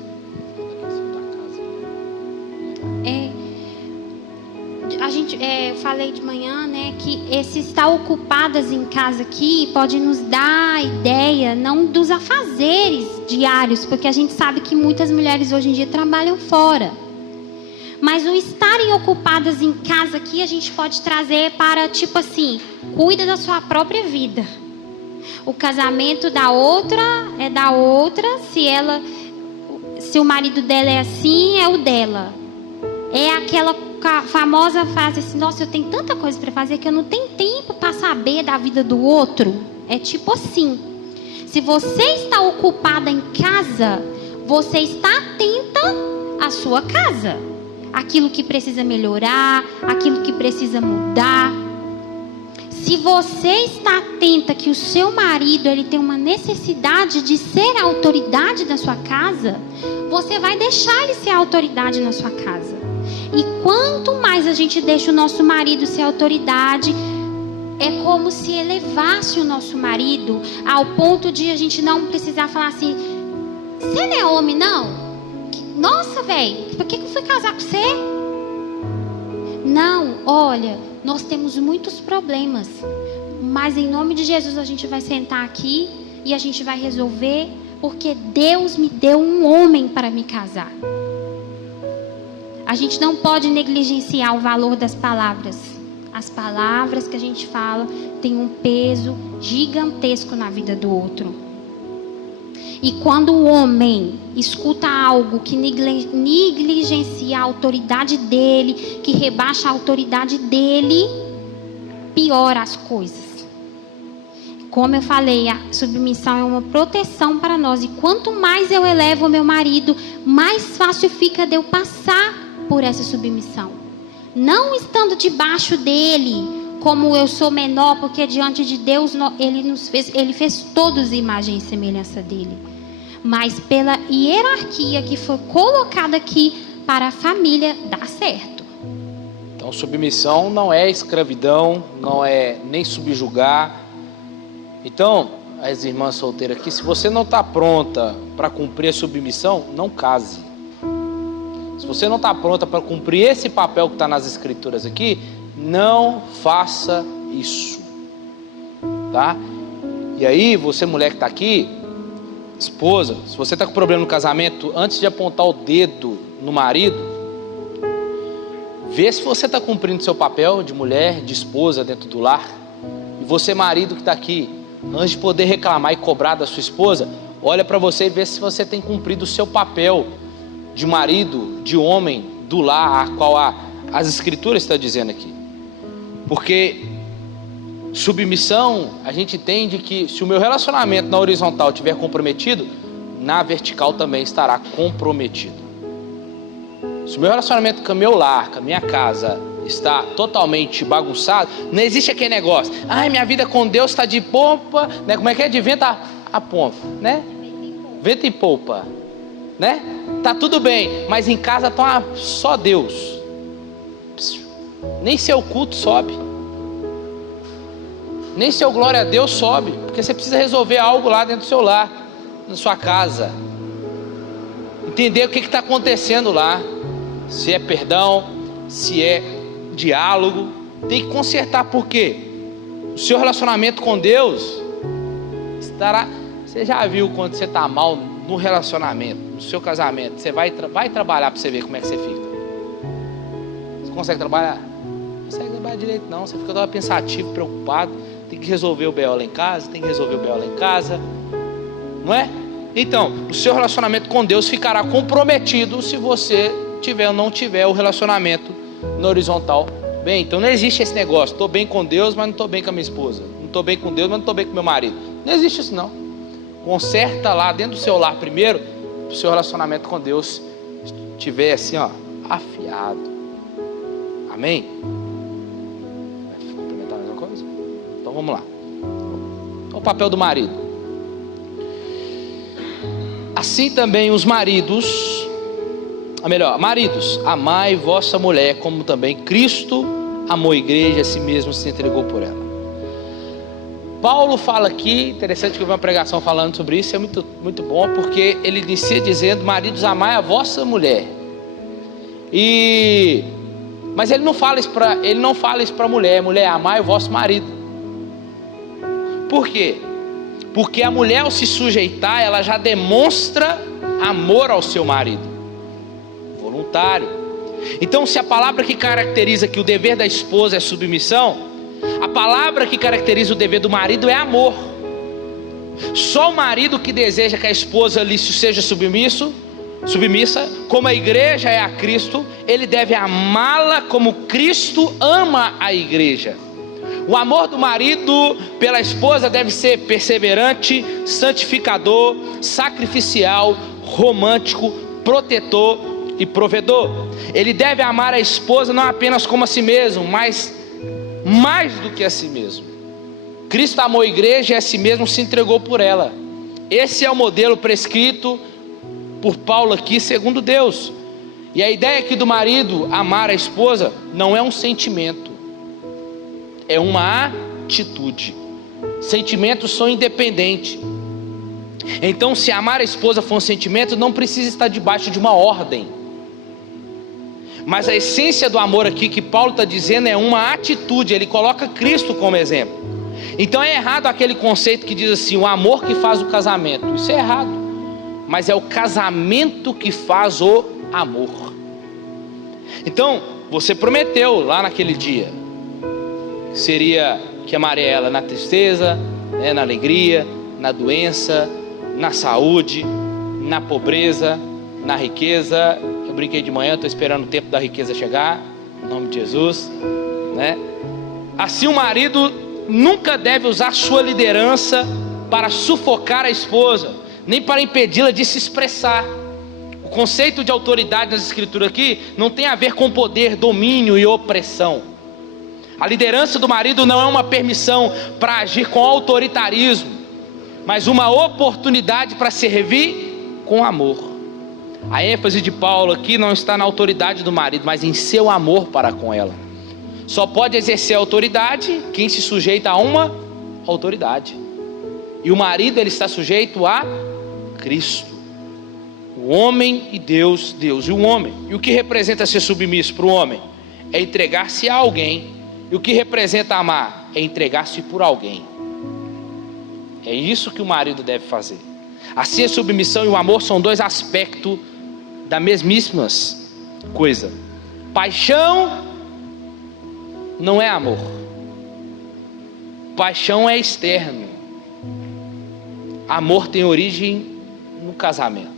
Eu falei de manhã, né, que esse estar ocupadas em casa aqui pode nos dar a ideia não dos afazeres diários, porque a gente sabe que muitas mulheres hoje em dia trabalham fora. Mas o estarem ocupadas em casa aqui a gente pode trazer para, tipo assim, cuida da sua própria vida. O casamento da outra é da outra. Se o marido dela é assim, é o dela. É aquela famosa frase assim: nossa, eu tenho tanta coisa para fazer que eu não tenho tempo para saber da vida do outro. É tipo assim: se você está ocupada em casa, você está atenta à sua casa, aquilo que precisa melhorar, aquilo que precisa mudar. Se você está atenta que o seu marido ele tem uma necessidade de ser a autoridade da sua casa, você vai deixar ele ser a autoridade na sua casa. E quanto mais a gente deixa o nosso marido ser a autoridade, é como se elevasse o nosso marido ao ponto de a gente não precisar falar assim: você não é homem não? Nossa, velho, por que eu fui casar com você? Não, olha, nós temos muitos problemas, mas em nome de Jesus a gente vai sentar aqui e a gente vai resolver, porque Deus me deu um homem para me casar. A gente não pode negligenciar o valor das palavras. As palavras que a gente fala têm um peso gigantesco na vida do outro. E quando o homem escuta algo que negligencia a autoridade dele, que rebaixa a autoridade dele, piora as coisas. Como eu falei, a submissão é uma proteção para nós. E quanto mais eu elevo o meu marido, mais fácil fica de eu passar por essa submissão. Não estando debaixo dele, como eu sou menor, porque diante de Deus ele fez todos imagem e semelhança dele. Mas pela hierarquia que foi colocada aqui para a família dar certo. Então submissão não é escravidão, não é nem subjugar. Então, as irmãs solteiras aqui, se você não está pronta para cumprir a submissão, não case. Se você não está pronta para cumprir esse papel que está nas escrituras aqui, não faça isso, tá? E aí, você mulher que está aqui, esposa, se você está com problema no casamento, antes de apontar o dedo no marido, vê se você está cumprindo seu papel de mulher, de esposa dentro do lar. E você, marido que está aqui, antes de poder reclamar e cobrar da sua esposa, olha para você e vê se você tem cumprido o seu papel de marido, de homem do lar, a qual as escrituras estão dizendo aqui. Porque submissão, a gente entende que se o meu relacionamento na horizontal estiver comprometido, na vertical também estará comprometido. Se o meu relacionamento com o meu lar, com a minha casa, está totalmente bagunçado, não existe aquele negócio, ai, minha vida com Deus está de pompa, né? Como é que é? De vento a pompa, né? Vento e polpa, né? Tá tudo bem, mas em casa tá só Deus. Nem seu culto sobe, nem seu glória a Deus sobe, porque você precisa resolver algo lá dentro do seu lar, na sua casa, entender o que está acontecendo lá, se é perdão, se é diálogo, tem que consertar. Por quê? O seu relacionamento com Deus estará. Você já viu quando você está mal no relacionamento, no seu casamento, você vai trabalhar para você ver como é que você fica. Você consegue trabalhar? Não consegue trabalhar direito não, você fica todo pensativo, preocupado, tem que resolver o B.O. lá em casa, não é? Então, o seu relacionamento com Deus ficará comprometido se você tiver ou não tiver o relacionamento no horizontal bem. Então não existe esse negócio, estou bem com Deus, mas não estou bem com a minha esposa, não estou bem com Deus, mas não estou bem com meu marido. Não existe isso não. Conserta lá dentro do seu lar primeiro, para o seu relacionamento com Deus estiver assim, ó, afiado. Amém? Vai complementar mais uma coisa? Então vamos lá. O papel do marido. Assim também os maridos, maridos, amai vossa mulher, como também Cristo amou a igreja, a si mesmo se entregou por ela. Paulo fala aqui, interessante que eu vi uma pregação falando sobre isso, é muito, muito bom, porque ele inicia dizendo, maridos, amai a vossa mulher. Mas ele não fala isso para a mulher, amai o vosso marido. Por quê? Porque a mulher, ao se sujeitar, ela já demonstra amor ao seu marido, voluntário. Então, se a palavra que caracteriza que o dever da esposa é submissão, a palavra que caracteriza o dever do marido é amor. Só o marido que deseja que a esposa lhe seja submissa, como a igreja é a Cristo, ele deve amá-la como Cristo ama a igreja. O amor do marido pela esposa deve ser perseverante, santificador, sacrificial, romântico, protetor e provedor. Ele deve amar a esposa não apenas como a si mesmo, mas mais do que a si mesmo. Cristo amou a igreja e a si mesmo se entregou por ela. Esse é o modelo prescrito por Paulo aqui, segundo Deus. E a ideia aqui do marido amar a esposa não é um sentimento, é uma atitude. Sentimentos são independentes. Então, se amar a esposa for um sentimento, não precisa estar debaixo de uma ordem. Mas a essência do amor aqui que Paulo está dizendo é uma atitude. Ele coloca Cristo como exemplo. Então é errado aquele conceito que diz assim, o amor que faz o casamento. Isso é errado. Mas é o casamento que faz o amor. Então, você prometeu lá naquele dia, seria que amaria ela na tristeza, né, na alegria, na doença, na saúde, na pobreza, na riqueza. Eu brinquei de manhã, estou esperando o tempo da riqueza chegar, em nome de Jesus, né? Assim o marido nunca deve usar sua liderança para sufocar a esposa, nem para impedi-la de se expressar. O conceito de autoridade nas escrituras aqui não tem a ver com poder, domínio e opressão. A liderança do marido não é uma permissão para agir com autoritarismo, mas uma oportunidade para servir com amor. A ênfase de Paulo aqui não está na autoridade do marido, mas em seu amor para com ela. Só pode exercer autoridade quem se sujeita a uma autoridade. E o marido, ele está sujeito a Cristo, o O homem e Deus, Deus e o homem. E o que representa ser submisso para o homem? É entregar-se a alguém. E o que representa amar? É entregar-se por alguém. É isso que o marido deve fazer. Assim, a submissão e o amor são dois aspectos da mesmíssima coisa. Paixão não é amor. Paixão é externo. Amor tem origem no casamento.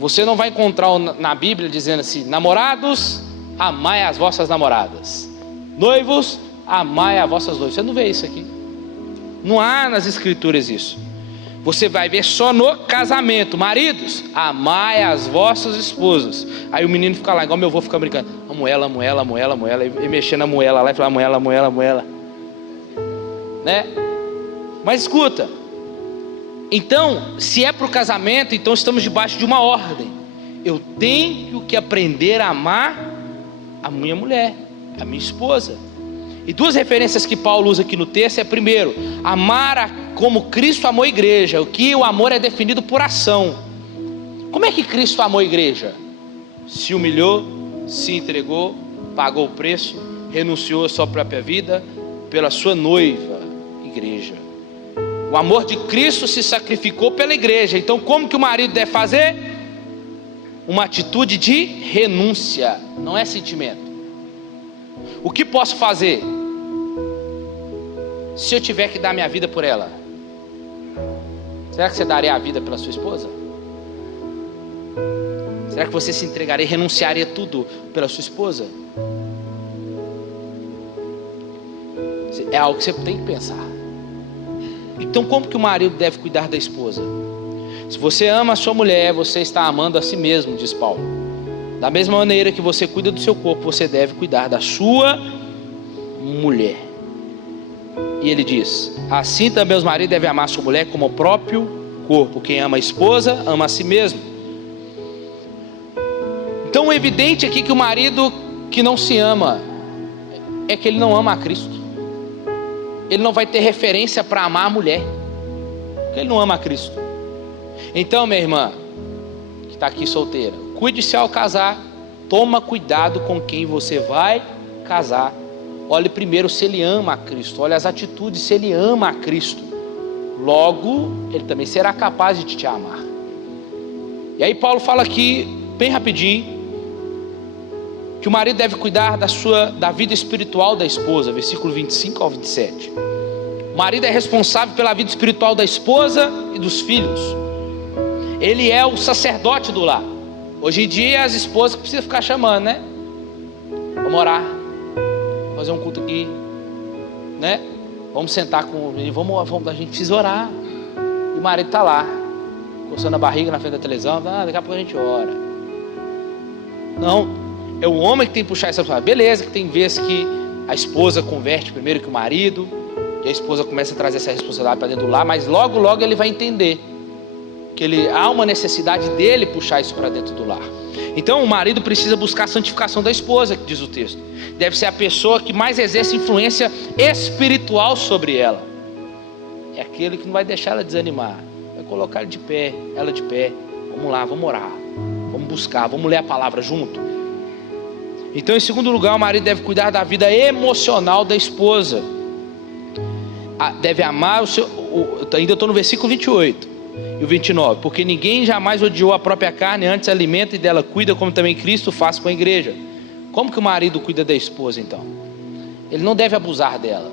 Você não vai encontrar na Bíblia dizendo assim: namorados, amai as vossas namoradas, noivos, amai as vossas noivas. Você não vê isso aqui. Não há nas escrituras isso. Você vai ver só no casamento: maridos, amai as vossas esposas. Aí o menino fica lá, igual meu avô fica brincando: amo ela, amo ela, amo ela, amo ela, e mexendo a moela lá e fala: amo ela, amo ela, amo ela, né? Mas escuta, então, se é para o casamento, então estamos debaixo de uma ordem. Eu tenho que aprender a amar a minha mulher, a minha esposa. E duas referências que Paulo usa aqui no texto é: primeiro, amar como Cristo amou a igreja. O que o amor é definido por ação. Como é que Cristo amou a igreja? Se humilhou, se entregou, pagou o preço, renunciou à sua própria vida pela sua noiva, igreja. O amor de Cristo se sacrificou pela igreja. Então, como que o marido deve fazer? Uma atitude de renúncia, não é sentimento. O que posso fazer se eu tiver que dar minha vida por ela? Será que você daria a vida pela sua esposa? Será que você se entregaria e renunciaria tudo pela sua esposa? É algo que você tem que pensar. Então, como que o marido deve cuidar da esposa? Se você ama a sua mulher, você está amando a si mesmo, diz Paulo. Da mesma maneira que você cuida do seu corpo, você deve cuidar da sua mulher. E ele diz: assim também os maridos devem amar a sua mulher como o próprio corpo. Quem ama a esposa, ama a si mesmo. Então, é evidente aqui que o marido que não se ama é que ele não ama a Cristo. Ele não vai ter referência para amar a mulher, porque ele não ama a Cristo. Então, minha irmã, que está aqui solteira, cuide-se ao casar. Toma cuidado com quem você vai casar. Olhe primeiro se ele ama a Cristo. Olhe as atitudes se ele ama a Cristo. Logo, ele também será capaz de te amar. E aí Paulo fala aqui, bem rapidinho, que o marido deve cuidar da vida espiritual da esposa, versículo 25 ao 27. O marido é responsável pela vida espiritual da esposa e dos filhos. Ele é o sacerdote do lar. Hoje em dia as esposas precisam ficar chamando, né? Vamos orar, fazer um culto aqui, né? Vamos sentar com o menino, vamos, a gente precisa orar. E o marido está lá, coçando a barriga na frente da televisão. Daqui a pouco a gente ora. Não. É o homem que tem que puxar essa palavra. Beleza, que tem vezes que a esposa converte primeiro que o marido, e a esposa começa a trazer essa responsabilidade para dentro do lar, mas logo ele vai entender que há uma necessidade dele puxar isso para dentro do lar. Então o marido precisa buscar a santificação da esposa, que diz o texto. Deve ser a pessoa que mais exerce influência espiritual sobre ela. É aquele que não vai deixar ela desanimar, vai colocar ela de pé. Vamos lá, vamos orar, vamos buscar, vamos ler a palavra junto. Então, em segundo lugar, o marido deve cuidar da vida emocional da esposa. Deve amar ainda estou no versículo 28 e o 29. Porque ninguém jamais odiou a própria carne, antes alimenta e dela cuida, como também Cristo faz com a igreja. Como que o marido cuida da esposa, então? Ele não deve abusar dela.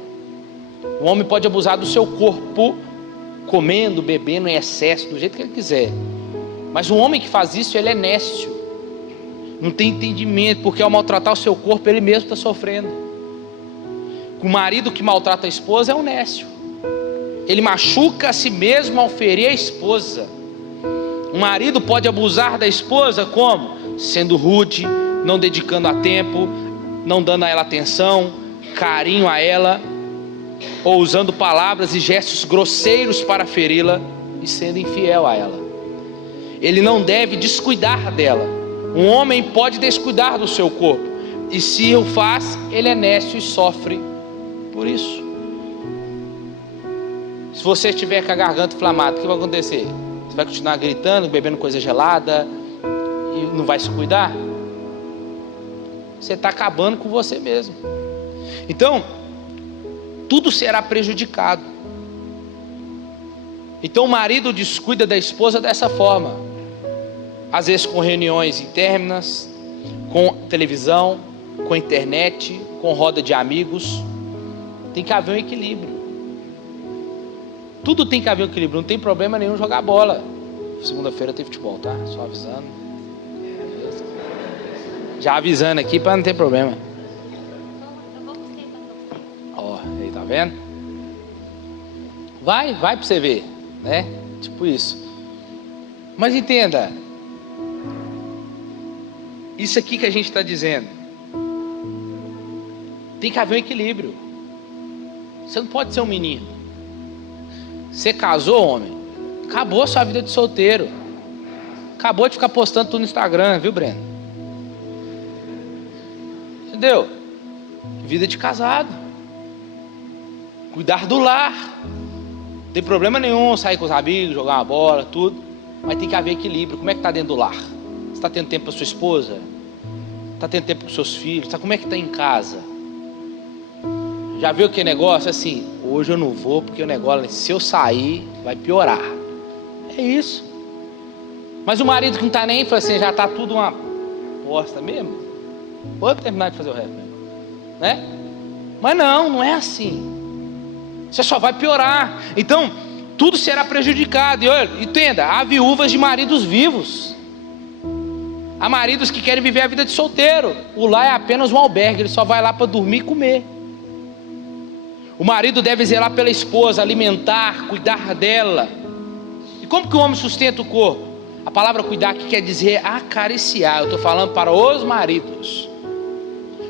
O homem pode abusar do seu corpo, comendo, bebendo em excesso, do jeito que ele quiser. Mas o homem que faz isso, ele é nécio. Não tem entendimento, porque ao maltratar o seu corpo, ele mesmo está sofrendo. O marido que maltrata a esposa é um nécio. Ele machuca a si mesmo ao ferir a esposa. O marido pode abusar da esposa como? Sendo rude, não dedicando a tempo, não dando a ela atenção, carinho a ela, ou usando palavras e gestos grosseiros para feri-la e sendo infiel a ela. Ele não deve descuidar dela. Um homem pode descuidar do seu corpo, e se o faz, ele é nécio e sofre por isso. Se você estiver com a garganta inflamada, o que vai acontecer? Você vai continuar gritando, bebendo coisa gelada e não vai se cuidar? Você está acabando com você mesmo. Então, tudo será prejudicado. Então o marido descuida da esposa dessa forma, às vezes com reuniões internas, com televisão, com internet, com roda de amigos. Tem que haver um equilíbrio. Tudo tem que haver um equilíbrio. Não tem problema nenhum jogar bola. Segunda-feira tem futebol, tá? Só avisando. Já avisando aqui para não ter problema. Ó, aí tá vendo? Vai para você ver, né? Tipo isso. Mas entenda, isso aqui que a gente está dizendo, tem que haver um equilíbrio. Você não pode ser um menino. Você casou, homem, acabou a sua vida de solteiro. Acabou de ficar postando tudo no Instagram, viu, Breno? Entendeu? Vida de casado. Cuidar do lar. Não tem problema nenhum sair com os amigos, jogar uma bola, tudo. Mas tem que haver equilíbrio. Como é que está dentro do lar? Você está tendo tempo para sua esposa? Está tendo tempo com seus filhos? Como é que está em casa? Já viu que negócio assim? Hoje eu não vou porque o negócio, se eu sair, vai piorar. É isso. Mas o marido que não está nem, fala assim, já está tudo uma bosta mesmo. Vou terminar de fazer o resto mesmo, né? Mas não é assim. Você só vai piorar. Então, tudo será prejudicado. E olha, entenda, há viúvas de maridos vivos. Há maridos que querem viver a vida de solteiro. O lar é apenas um albergue, ele só vai lá para dormir e comer. O marido deve zelar pela esposa, alimentar, cuidar dela. E como que o homem sustenta o corpo? A palavra cuidar aqui quer dizer acariciar. Eu estou falando para os maridos.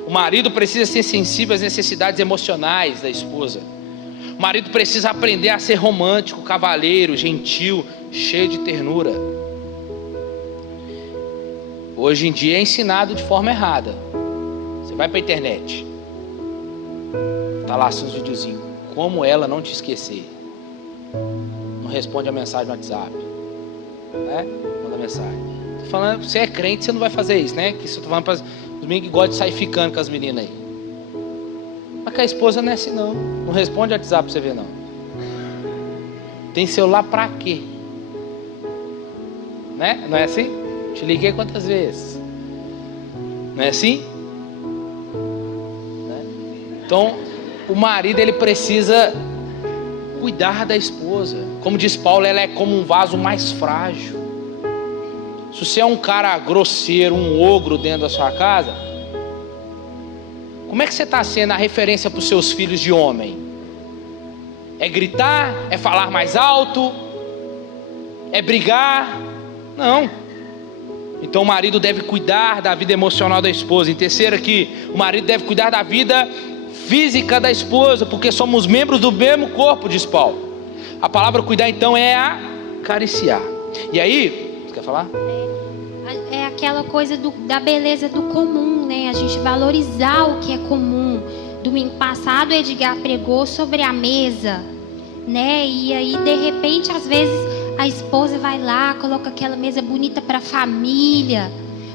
O marido precisa ser sensível às necessidades emocionais da esposa. O marido precisa aprender a ser romântico, cavalheiro, gentil, cheio de ternura. Hoje em dia é ensinado de forma errada. Você vai para a internet, tá lá assim uns videozinhos. Como ela não te esquecer. Não responde a mensagem no WhatsApp, né? Manda mensagem. Tô falando, você é crente, você não vai fazer isso, né? Que isso eu tô falando para os meninos que gostam de sair ficando com as meninas aí. Mas que a esposa não é assim não. Não responde o WhatsApp pra você ver não. Tem celular pra quê? Né? Não é assim? Te liguei quantas vezes? Não é assim? Né? Então, o marido ele precisa cuidar da esposa. Como diz Paulo, ela é como um vaso mais frágil. Se você é um cara grosseiro, um ogro dentro da sua casa, como é que você está sendo a referência para os seus filhos de homem? É gritar? É falar mais alto? É brigar? Não. Então o marido deve cuidar da vida emocional da esposa. Em terceiro aqui, o marido deve cuidar da vida física da esposa, porque somos membros do mesmo corpo, diz Paulo. A palavra cuidar então é acariciar. E aí, você quer falar? É aquela coisa da beleza do comum, né? A gente valorizar o que é comum. Domingo passado, Edgar pregou sobre a mesa, né? E aí, de repente, às vezes, a esposa vai lá, coloca aquela mesa bonita para a família,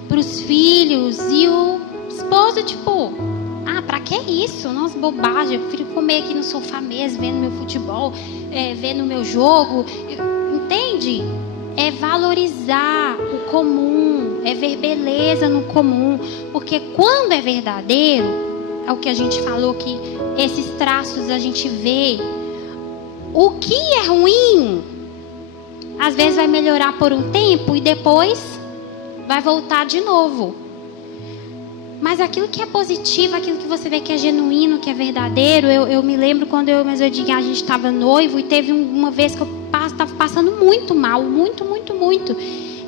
para os filhos, e o esposo, tipo, pra que isso? Nossa, bobagem, eu prefiro comer aqui no sofá mesmo, vendo meu futebol, vendo meu jogo. Entende? É valorizar o comum, é ver beleza no comum, porque quando é verdadeiro, é o que a gente falou, que esses traços a gente vê. O que é ruim, às vezes vai melhorar por um tempo e depois vai voltar de novo. Mas aquilo que é positivo, aquilo que você vê que é genuíno, que é verdadeiro, eu me lembro quando eu e o Edgar, a gente estava noivo, e teve uma vez que eu estava passando muito mal, muito.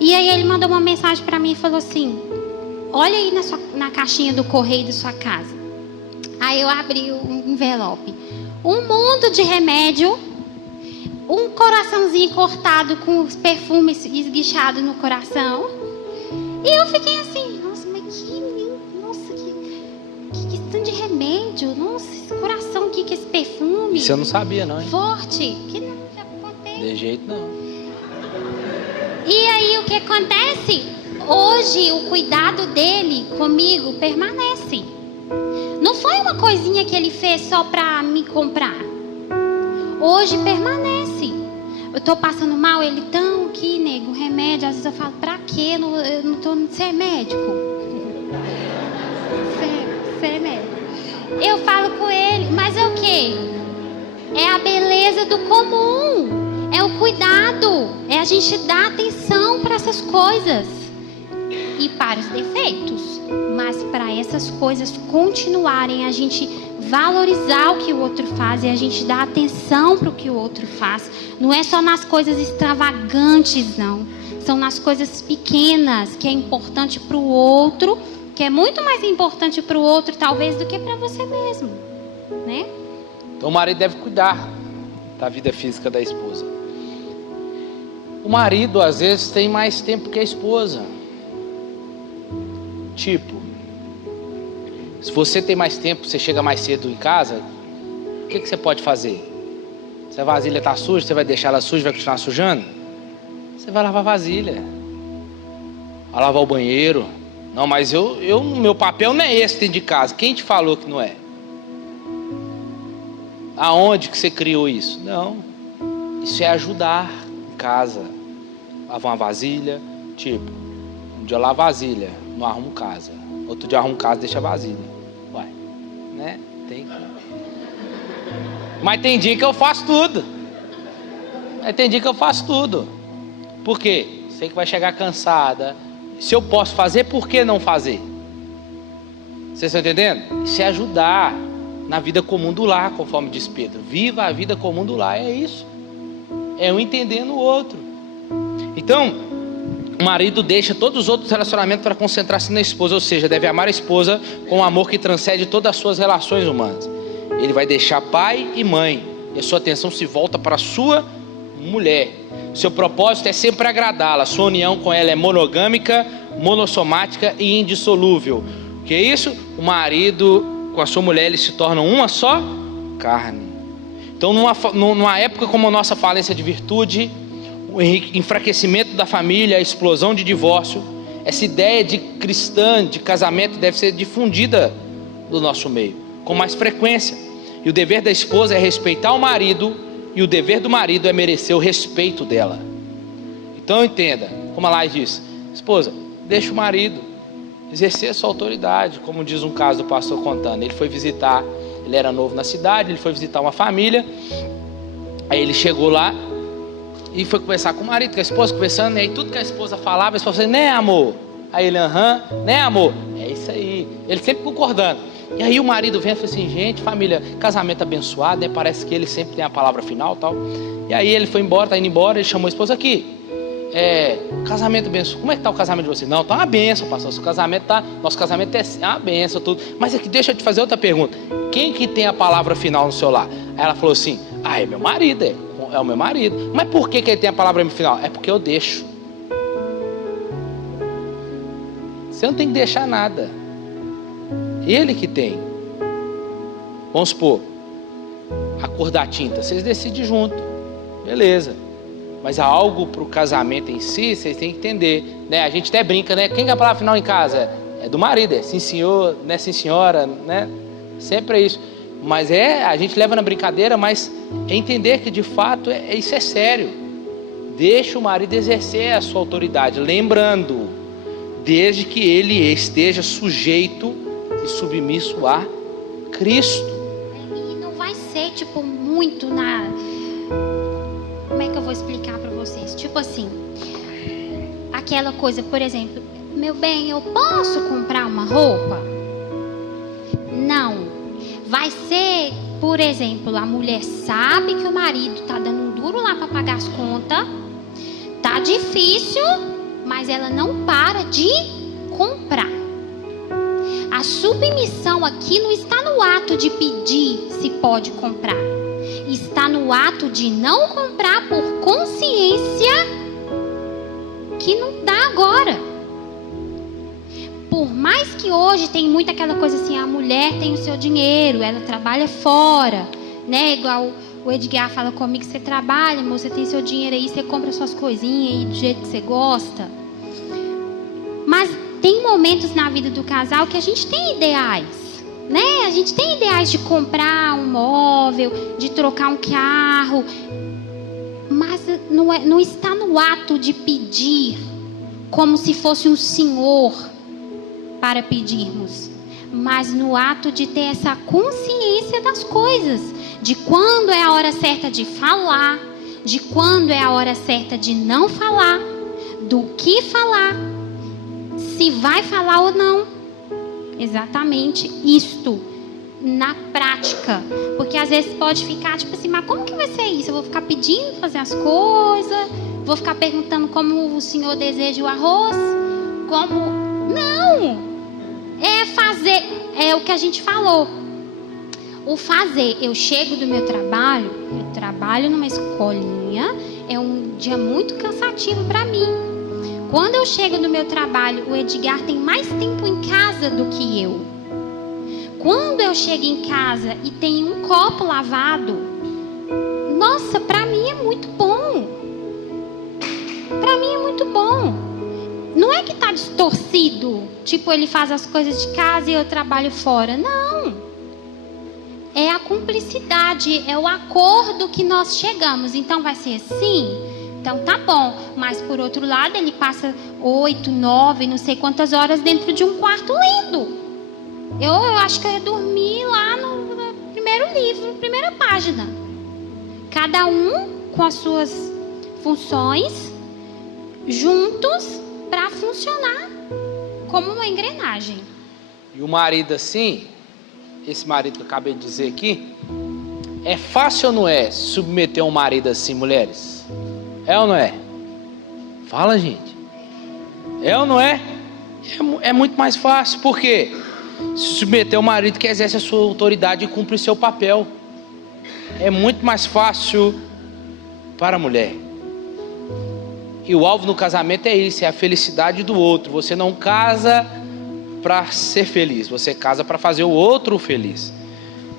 E aí ele mandou uma mensagem para mim e falou assim: olha aí na caixinha do correio da sua casa. Aí eu abri o envelope. Um mundo de remédio, um coraçãozinho cortado com os perfumes esguichados no coração. E eu fiquei assim, nossa, mas que tanto de remédio, nossa, esse coração aqui, que esse perfume. Isso eu não sabia não, hein? Forte, que não já contei. De jeito não. E aí o que acontece? Hoje o cuidado dele comigo permanece. Não foi uma coisinha que ele fez só para me comprar. Hoje permanece. Eu tô passando mal, ele tão aqui, nego, remédio. Às vezes eu falo, pra quê? Eu não tô... Você é médico? Você é médico. Eu falo com ele, mas é o quê? É a beleza do comum. É o cuidado. É a gente dar atenção para essas coisas. E para os defeitos. Mas para essas coisas continuarem, a gente valorizar o que o outro faz e a gente dar atenção para o que o outro faz. Não é só nas coisas extravagantes, não. São nas coisas pequenas que é importante para o outro, que é muito mais importante para o outro, talvez, do que para você mesmo, né? Então o marido deve cuidar da vida física da esposa. O marido, às vezes, tem mais tempo que a esposa. Tipo, se você tem mais tempo, você chega mais cedo em casa, o que você pode fazer? Se a vasilha está suja, você vai deixar ela suja, vai continuar sujando? Você vai lavar a vasilha, vai lavar o banheiro. Não, mas meu papel não é esse dentro de casa. Quem te falou que não é? Aonde que você criou isso? Não, isso é ajudar em casa. Lavar uma vasilha, tipo, um dia eu lavo a vasilha, não arrumo casa. Outro dia eu arrumo casa, deixa a vasilha. Uai, né? Tem que... Mas tem dia que eu faço tudo. Por quê? Sei que vai chegar cansada. Se eu posso fazer, por que não fazer? Vocês estão entendendo? Isso é ajudar na vida comum do lar, conforme diz Pedro. Viva a vida comum do lar, é isso. É um entendendo o outro. Então, o marido deixa todos os outros relacionamentos para concentrar-se na esposa, ou seja, deve amar a esposa com um amor que transcende todas as suas relações humanas. Ele vai deixar pai e mãe, e a sua atenção se volta para a sua mulher. Seu propósito é sempre agradá-la. Sua união com ela é monogâmica, monossomática e indissolúvel. O que é isso? O marido com a sua mulher, eles se tornam uma só carne. Então, numa época como a nossa falência de virtude, o enfraquecimento da família, a explosão de divórcio, essa ideia de cristã, de casamento, deve ser difundida no nosso meio, com mais frequência. E o dever da esposa é respeitar o marido, e o dever do marido é merecer o respeito dela. Então entenda, como a Laís disse, esposa, deixa o marido exercer a sua autoridade, como diz um caso do pastor contando. Ele foi visitar, ele era novo na cidade, ele foi visitar uma família, aí ele chegou lá, e foi conversar com o marido, com a esposa, conversando, e aí tudo que a esposa falava, a esposa falou, né amor? Aí ele, né amor? É isso aí. Ele sempre concordando. E aí o marido vem e fala assim, gente, família, casamento abençoado, né? Parece que ele sempre tem a palavra final e tal. E aí ele foi embora, tá indo embora, ele chamou a esposa aqui. Casamento abençoado. Como é que tá o casamento de vocês? Não, tá uma bênção, pastor. Nosso casamento é uma bênção, tudo. Mas aqui, deixa eu te fazer outra pergunta. Quem que tem a palavra final no seu lar? Aí ela falou assim, é meu marido, é o meu marido. Mas por que ele tem a palavra final? É porque eu deixo. Você não tem que deixar nada. Ele que tem. Vamos supor, a cor da tinta, vocês decidem junto, beleza. Mas há algo para o casamento em si, vocês têm que entender, né? A gente até brinca, né? Quem que é a palavra final em casa? É do marido, é sim senhor, né? Sim senhora, né? Sempre é isso. Mas a gente leva na brincadeira, mas é entender que de fato isso é sério. Deixa o marido exercer a sua autoridade, lembrando, desde que ele esteja sujeito e submisso a Cristo. E não vai ser tipo muito na... Como é que eu vou explicar para vocês? Tipo assim, aquela coisa, por exemplo, meu bem, eu posso comprar uma roupa? Não. Vai ser, por exemplo, a mulher sabe que o marido tá dando um duro lá para pagar as contas, tá difícil, mas ela não para de comprar. A submissão aqui não está no ato de pedir se pode comprar. Está no ato de não comprar por consciência que não dá agora. Por mais que hoje tem muito aquela coisa assim, a mulher tem o seu dinheiro, ela trabalha fora, né? Igual o Edgar fala comigo, você trabalha, amor, você tem seu dinheiro aí, você compra suas coisinhas aí do jeito que você gosta. Mas tem momentos na vida do casal que a gente tem ideais, né? A gente tem ideais de comprar um móvel, de trocar um carro, mas não está no ato de pedir como se fosse um senhor para pedirmos, mas no ato de ter essa consciência das coisas, de quando é a hora certa de falar, de quando é a hora certa de não falar, do que falar, se vai falar ou não. Exatamente isto na prática, porque às vezes pode ficar tipo assim, mas como que vai ser isso? Eu vou ficar pedindo fazer as coisas, vou ficar perguntando como o senhor deseja o arroz, como... Não! É fazer, é o que a gente falou. O fazer, eu chego do meu trabalho, eu trabalho numa escolinha, é um dia muito cansativo para mim. Quando eu chego do meu trabalho, o Edgar tem mais tempo em casa do que eu. Quando eu chego em casa e tem um copo lavado, nossa, para mim é muito bom. Para mim é muito bom. Não é que está distorcido, tipo ele faz as coisas de casa e eu trabalho fora. Não. É a cumplicidade, é o acordo que nós chegamos. Então vai ser assim? Então tá bom. Mas por outro lado, ele passa 8, 9, não sei quantas horas dentro de um quarto lendo. Eu acho que eu ia dormir lá no primeiro livro, primeira página. Cada um com as suas funções, juntos para funcionar como uma engrenagem. E o marido assim, esse marido que eu acabei de dizer aqui, é fácil ou não é submeter um marido assim, mulheres? É ou não é? Fala, gente. É ou não é? É muito mais fácil. Por quê? Submeter o marido que exerce a sua autoridade e cumpre o seu papel. É muito mais fácil para a mulher. E o alvo no casamento é isso, é a felicidade do outro. Você não casa para ser feliz, você casa para fazer o outro feliz.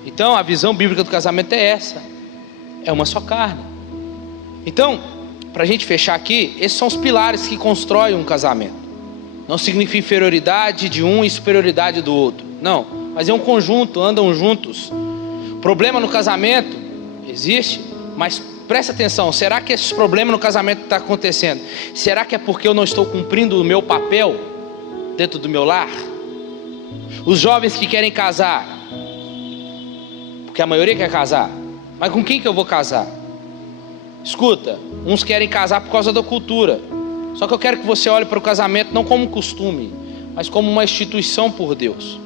Então a visão bíblica do casamento é essa, é uma só carne. Então, para a gente fechar aqui, esses são os pilares que constroem um casamento. Não significa inferioridade de um e superioridade do outro, não, mas é um conjunto, andam juntos. Problema no casamento existe, mas presta atenção, será que esse problema no casamento está acontecendo? Será que é porque eu não estou cumprindo o meu papel dentro do meu lar? Os jovens que querem casar, porque a maioria quer casar, mas com quem que eu vou casar? Escuta, uns querem casar por causa da cultura, só que eu quero que você olhe para o casamento não como um costume, mas como uma instituição por Deus,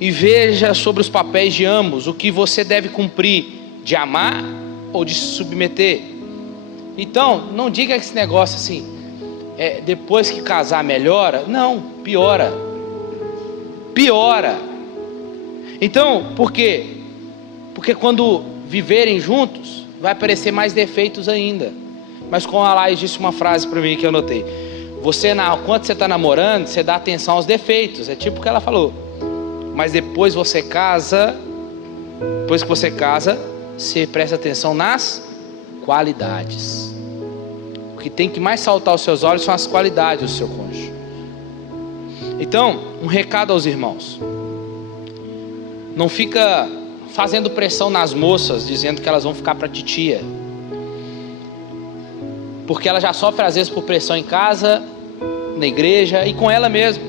e veja sobre os papéis de ambos, o que você deve cumprir, de amar ou de se submeter. Então, não diga esse negócio assim, depois que casar melhora. Não, piora. Então, por quê? Porque quando viverem juntos, vai aparecer mais defeitos ainda. Mas como a Laís disse uma frase para mim que eu anotei, quando você está namorando, você dá atenção aos defeitos, é tipo o que ela falou. Mas depois que você casa, você presta atenção nas qualidades. O que tem que mais saltar aos seus olhos são as qualidades do seu cônjuge. Então, um recado aos irmãos: não fica fazendo pressão nas moças, dizendo que elas vão ficar para titia, porque ela já sofre às vezes por pressão em casa, na igreja e com ela mesma.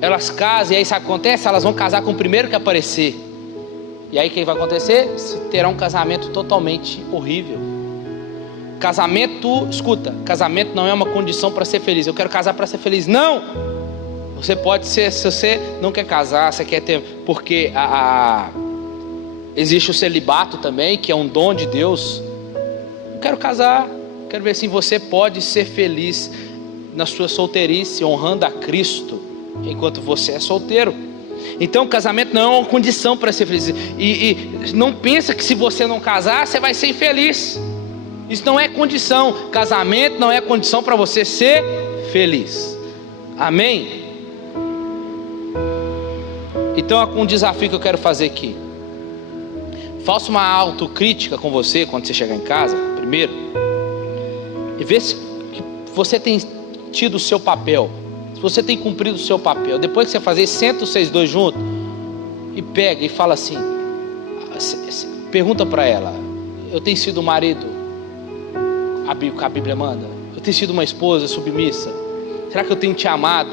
Elas casam e aí sabe o que acontece? Elas vão casar com o primeiro que aparecer. E aí o que vai acontecer? Terá um casamento totalmente horrível. Casamento não é uma condição para ser feliz. Eu quero casar para ser feliz. Não! Você pode ser, se você não quer casar, você quer ter, porque existe o celibato também, que é um dom de Deus. Eu quero casar, quero ver se você pode ser feliz na sua solteirice, honrando a Cristo, enquanto você é solteiro. Então, casamento não é uma condição para ser feliz. E não pensa que se você não casar, você vai ser infeliz. Isso não é condição. Casamento não é condição para você ser feliz. Amém? Então, um desafio que eu quero fazer aqui. Faça uma autocrítica com você quando você chegar em casa, primeiro, e vê se você tem tido o seu papel, se você tem cumprido o seu papel. Depois que você fazer, senta vocês dois juntos e pega e fala assim, pergunta para ela: eu tenho sido o marido que a Bíblia manda? Eu tenho sido uma esposa submissa? Será que eu tenho te amado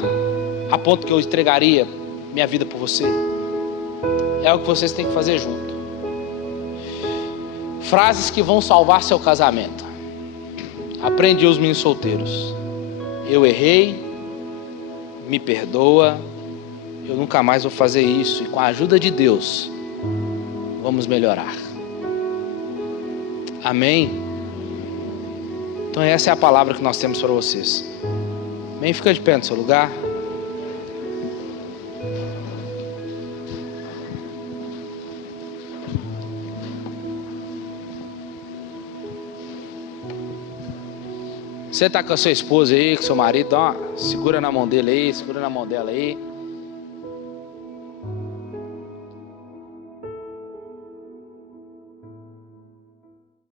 a ponto que eu entregaria minha vida por você? É o que vocês têm que fazer junto. Frases que vão salvar seu casamento. Aprende os meninos solteiros: eu errei, me perdoa, eu nunca mais vou fazer isso, e com a ajuda de Deus vamos melhorar. Amém? Então essa é a palavra que nós temos para vocês. Amém? Fica de pé no seu lugar. Você está com a sua esposa aí, com seu marido, segura na mão dele aí, segura na mão dela aí.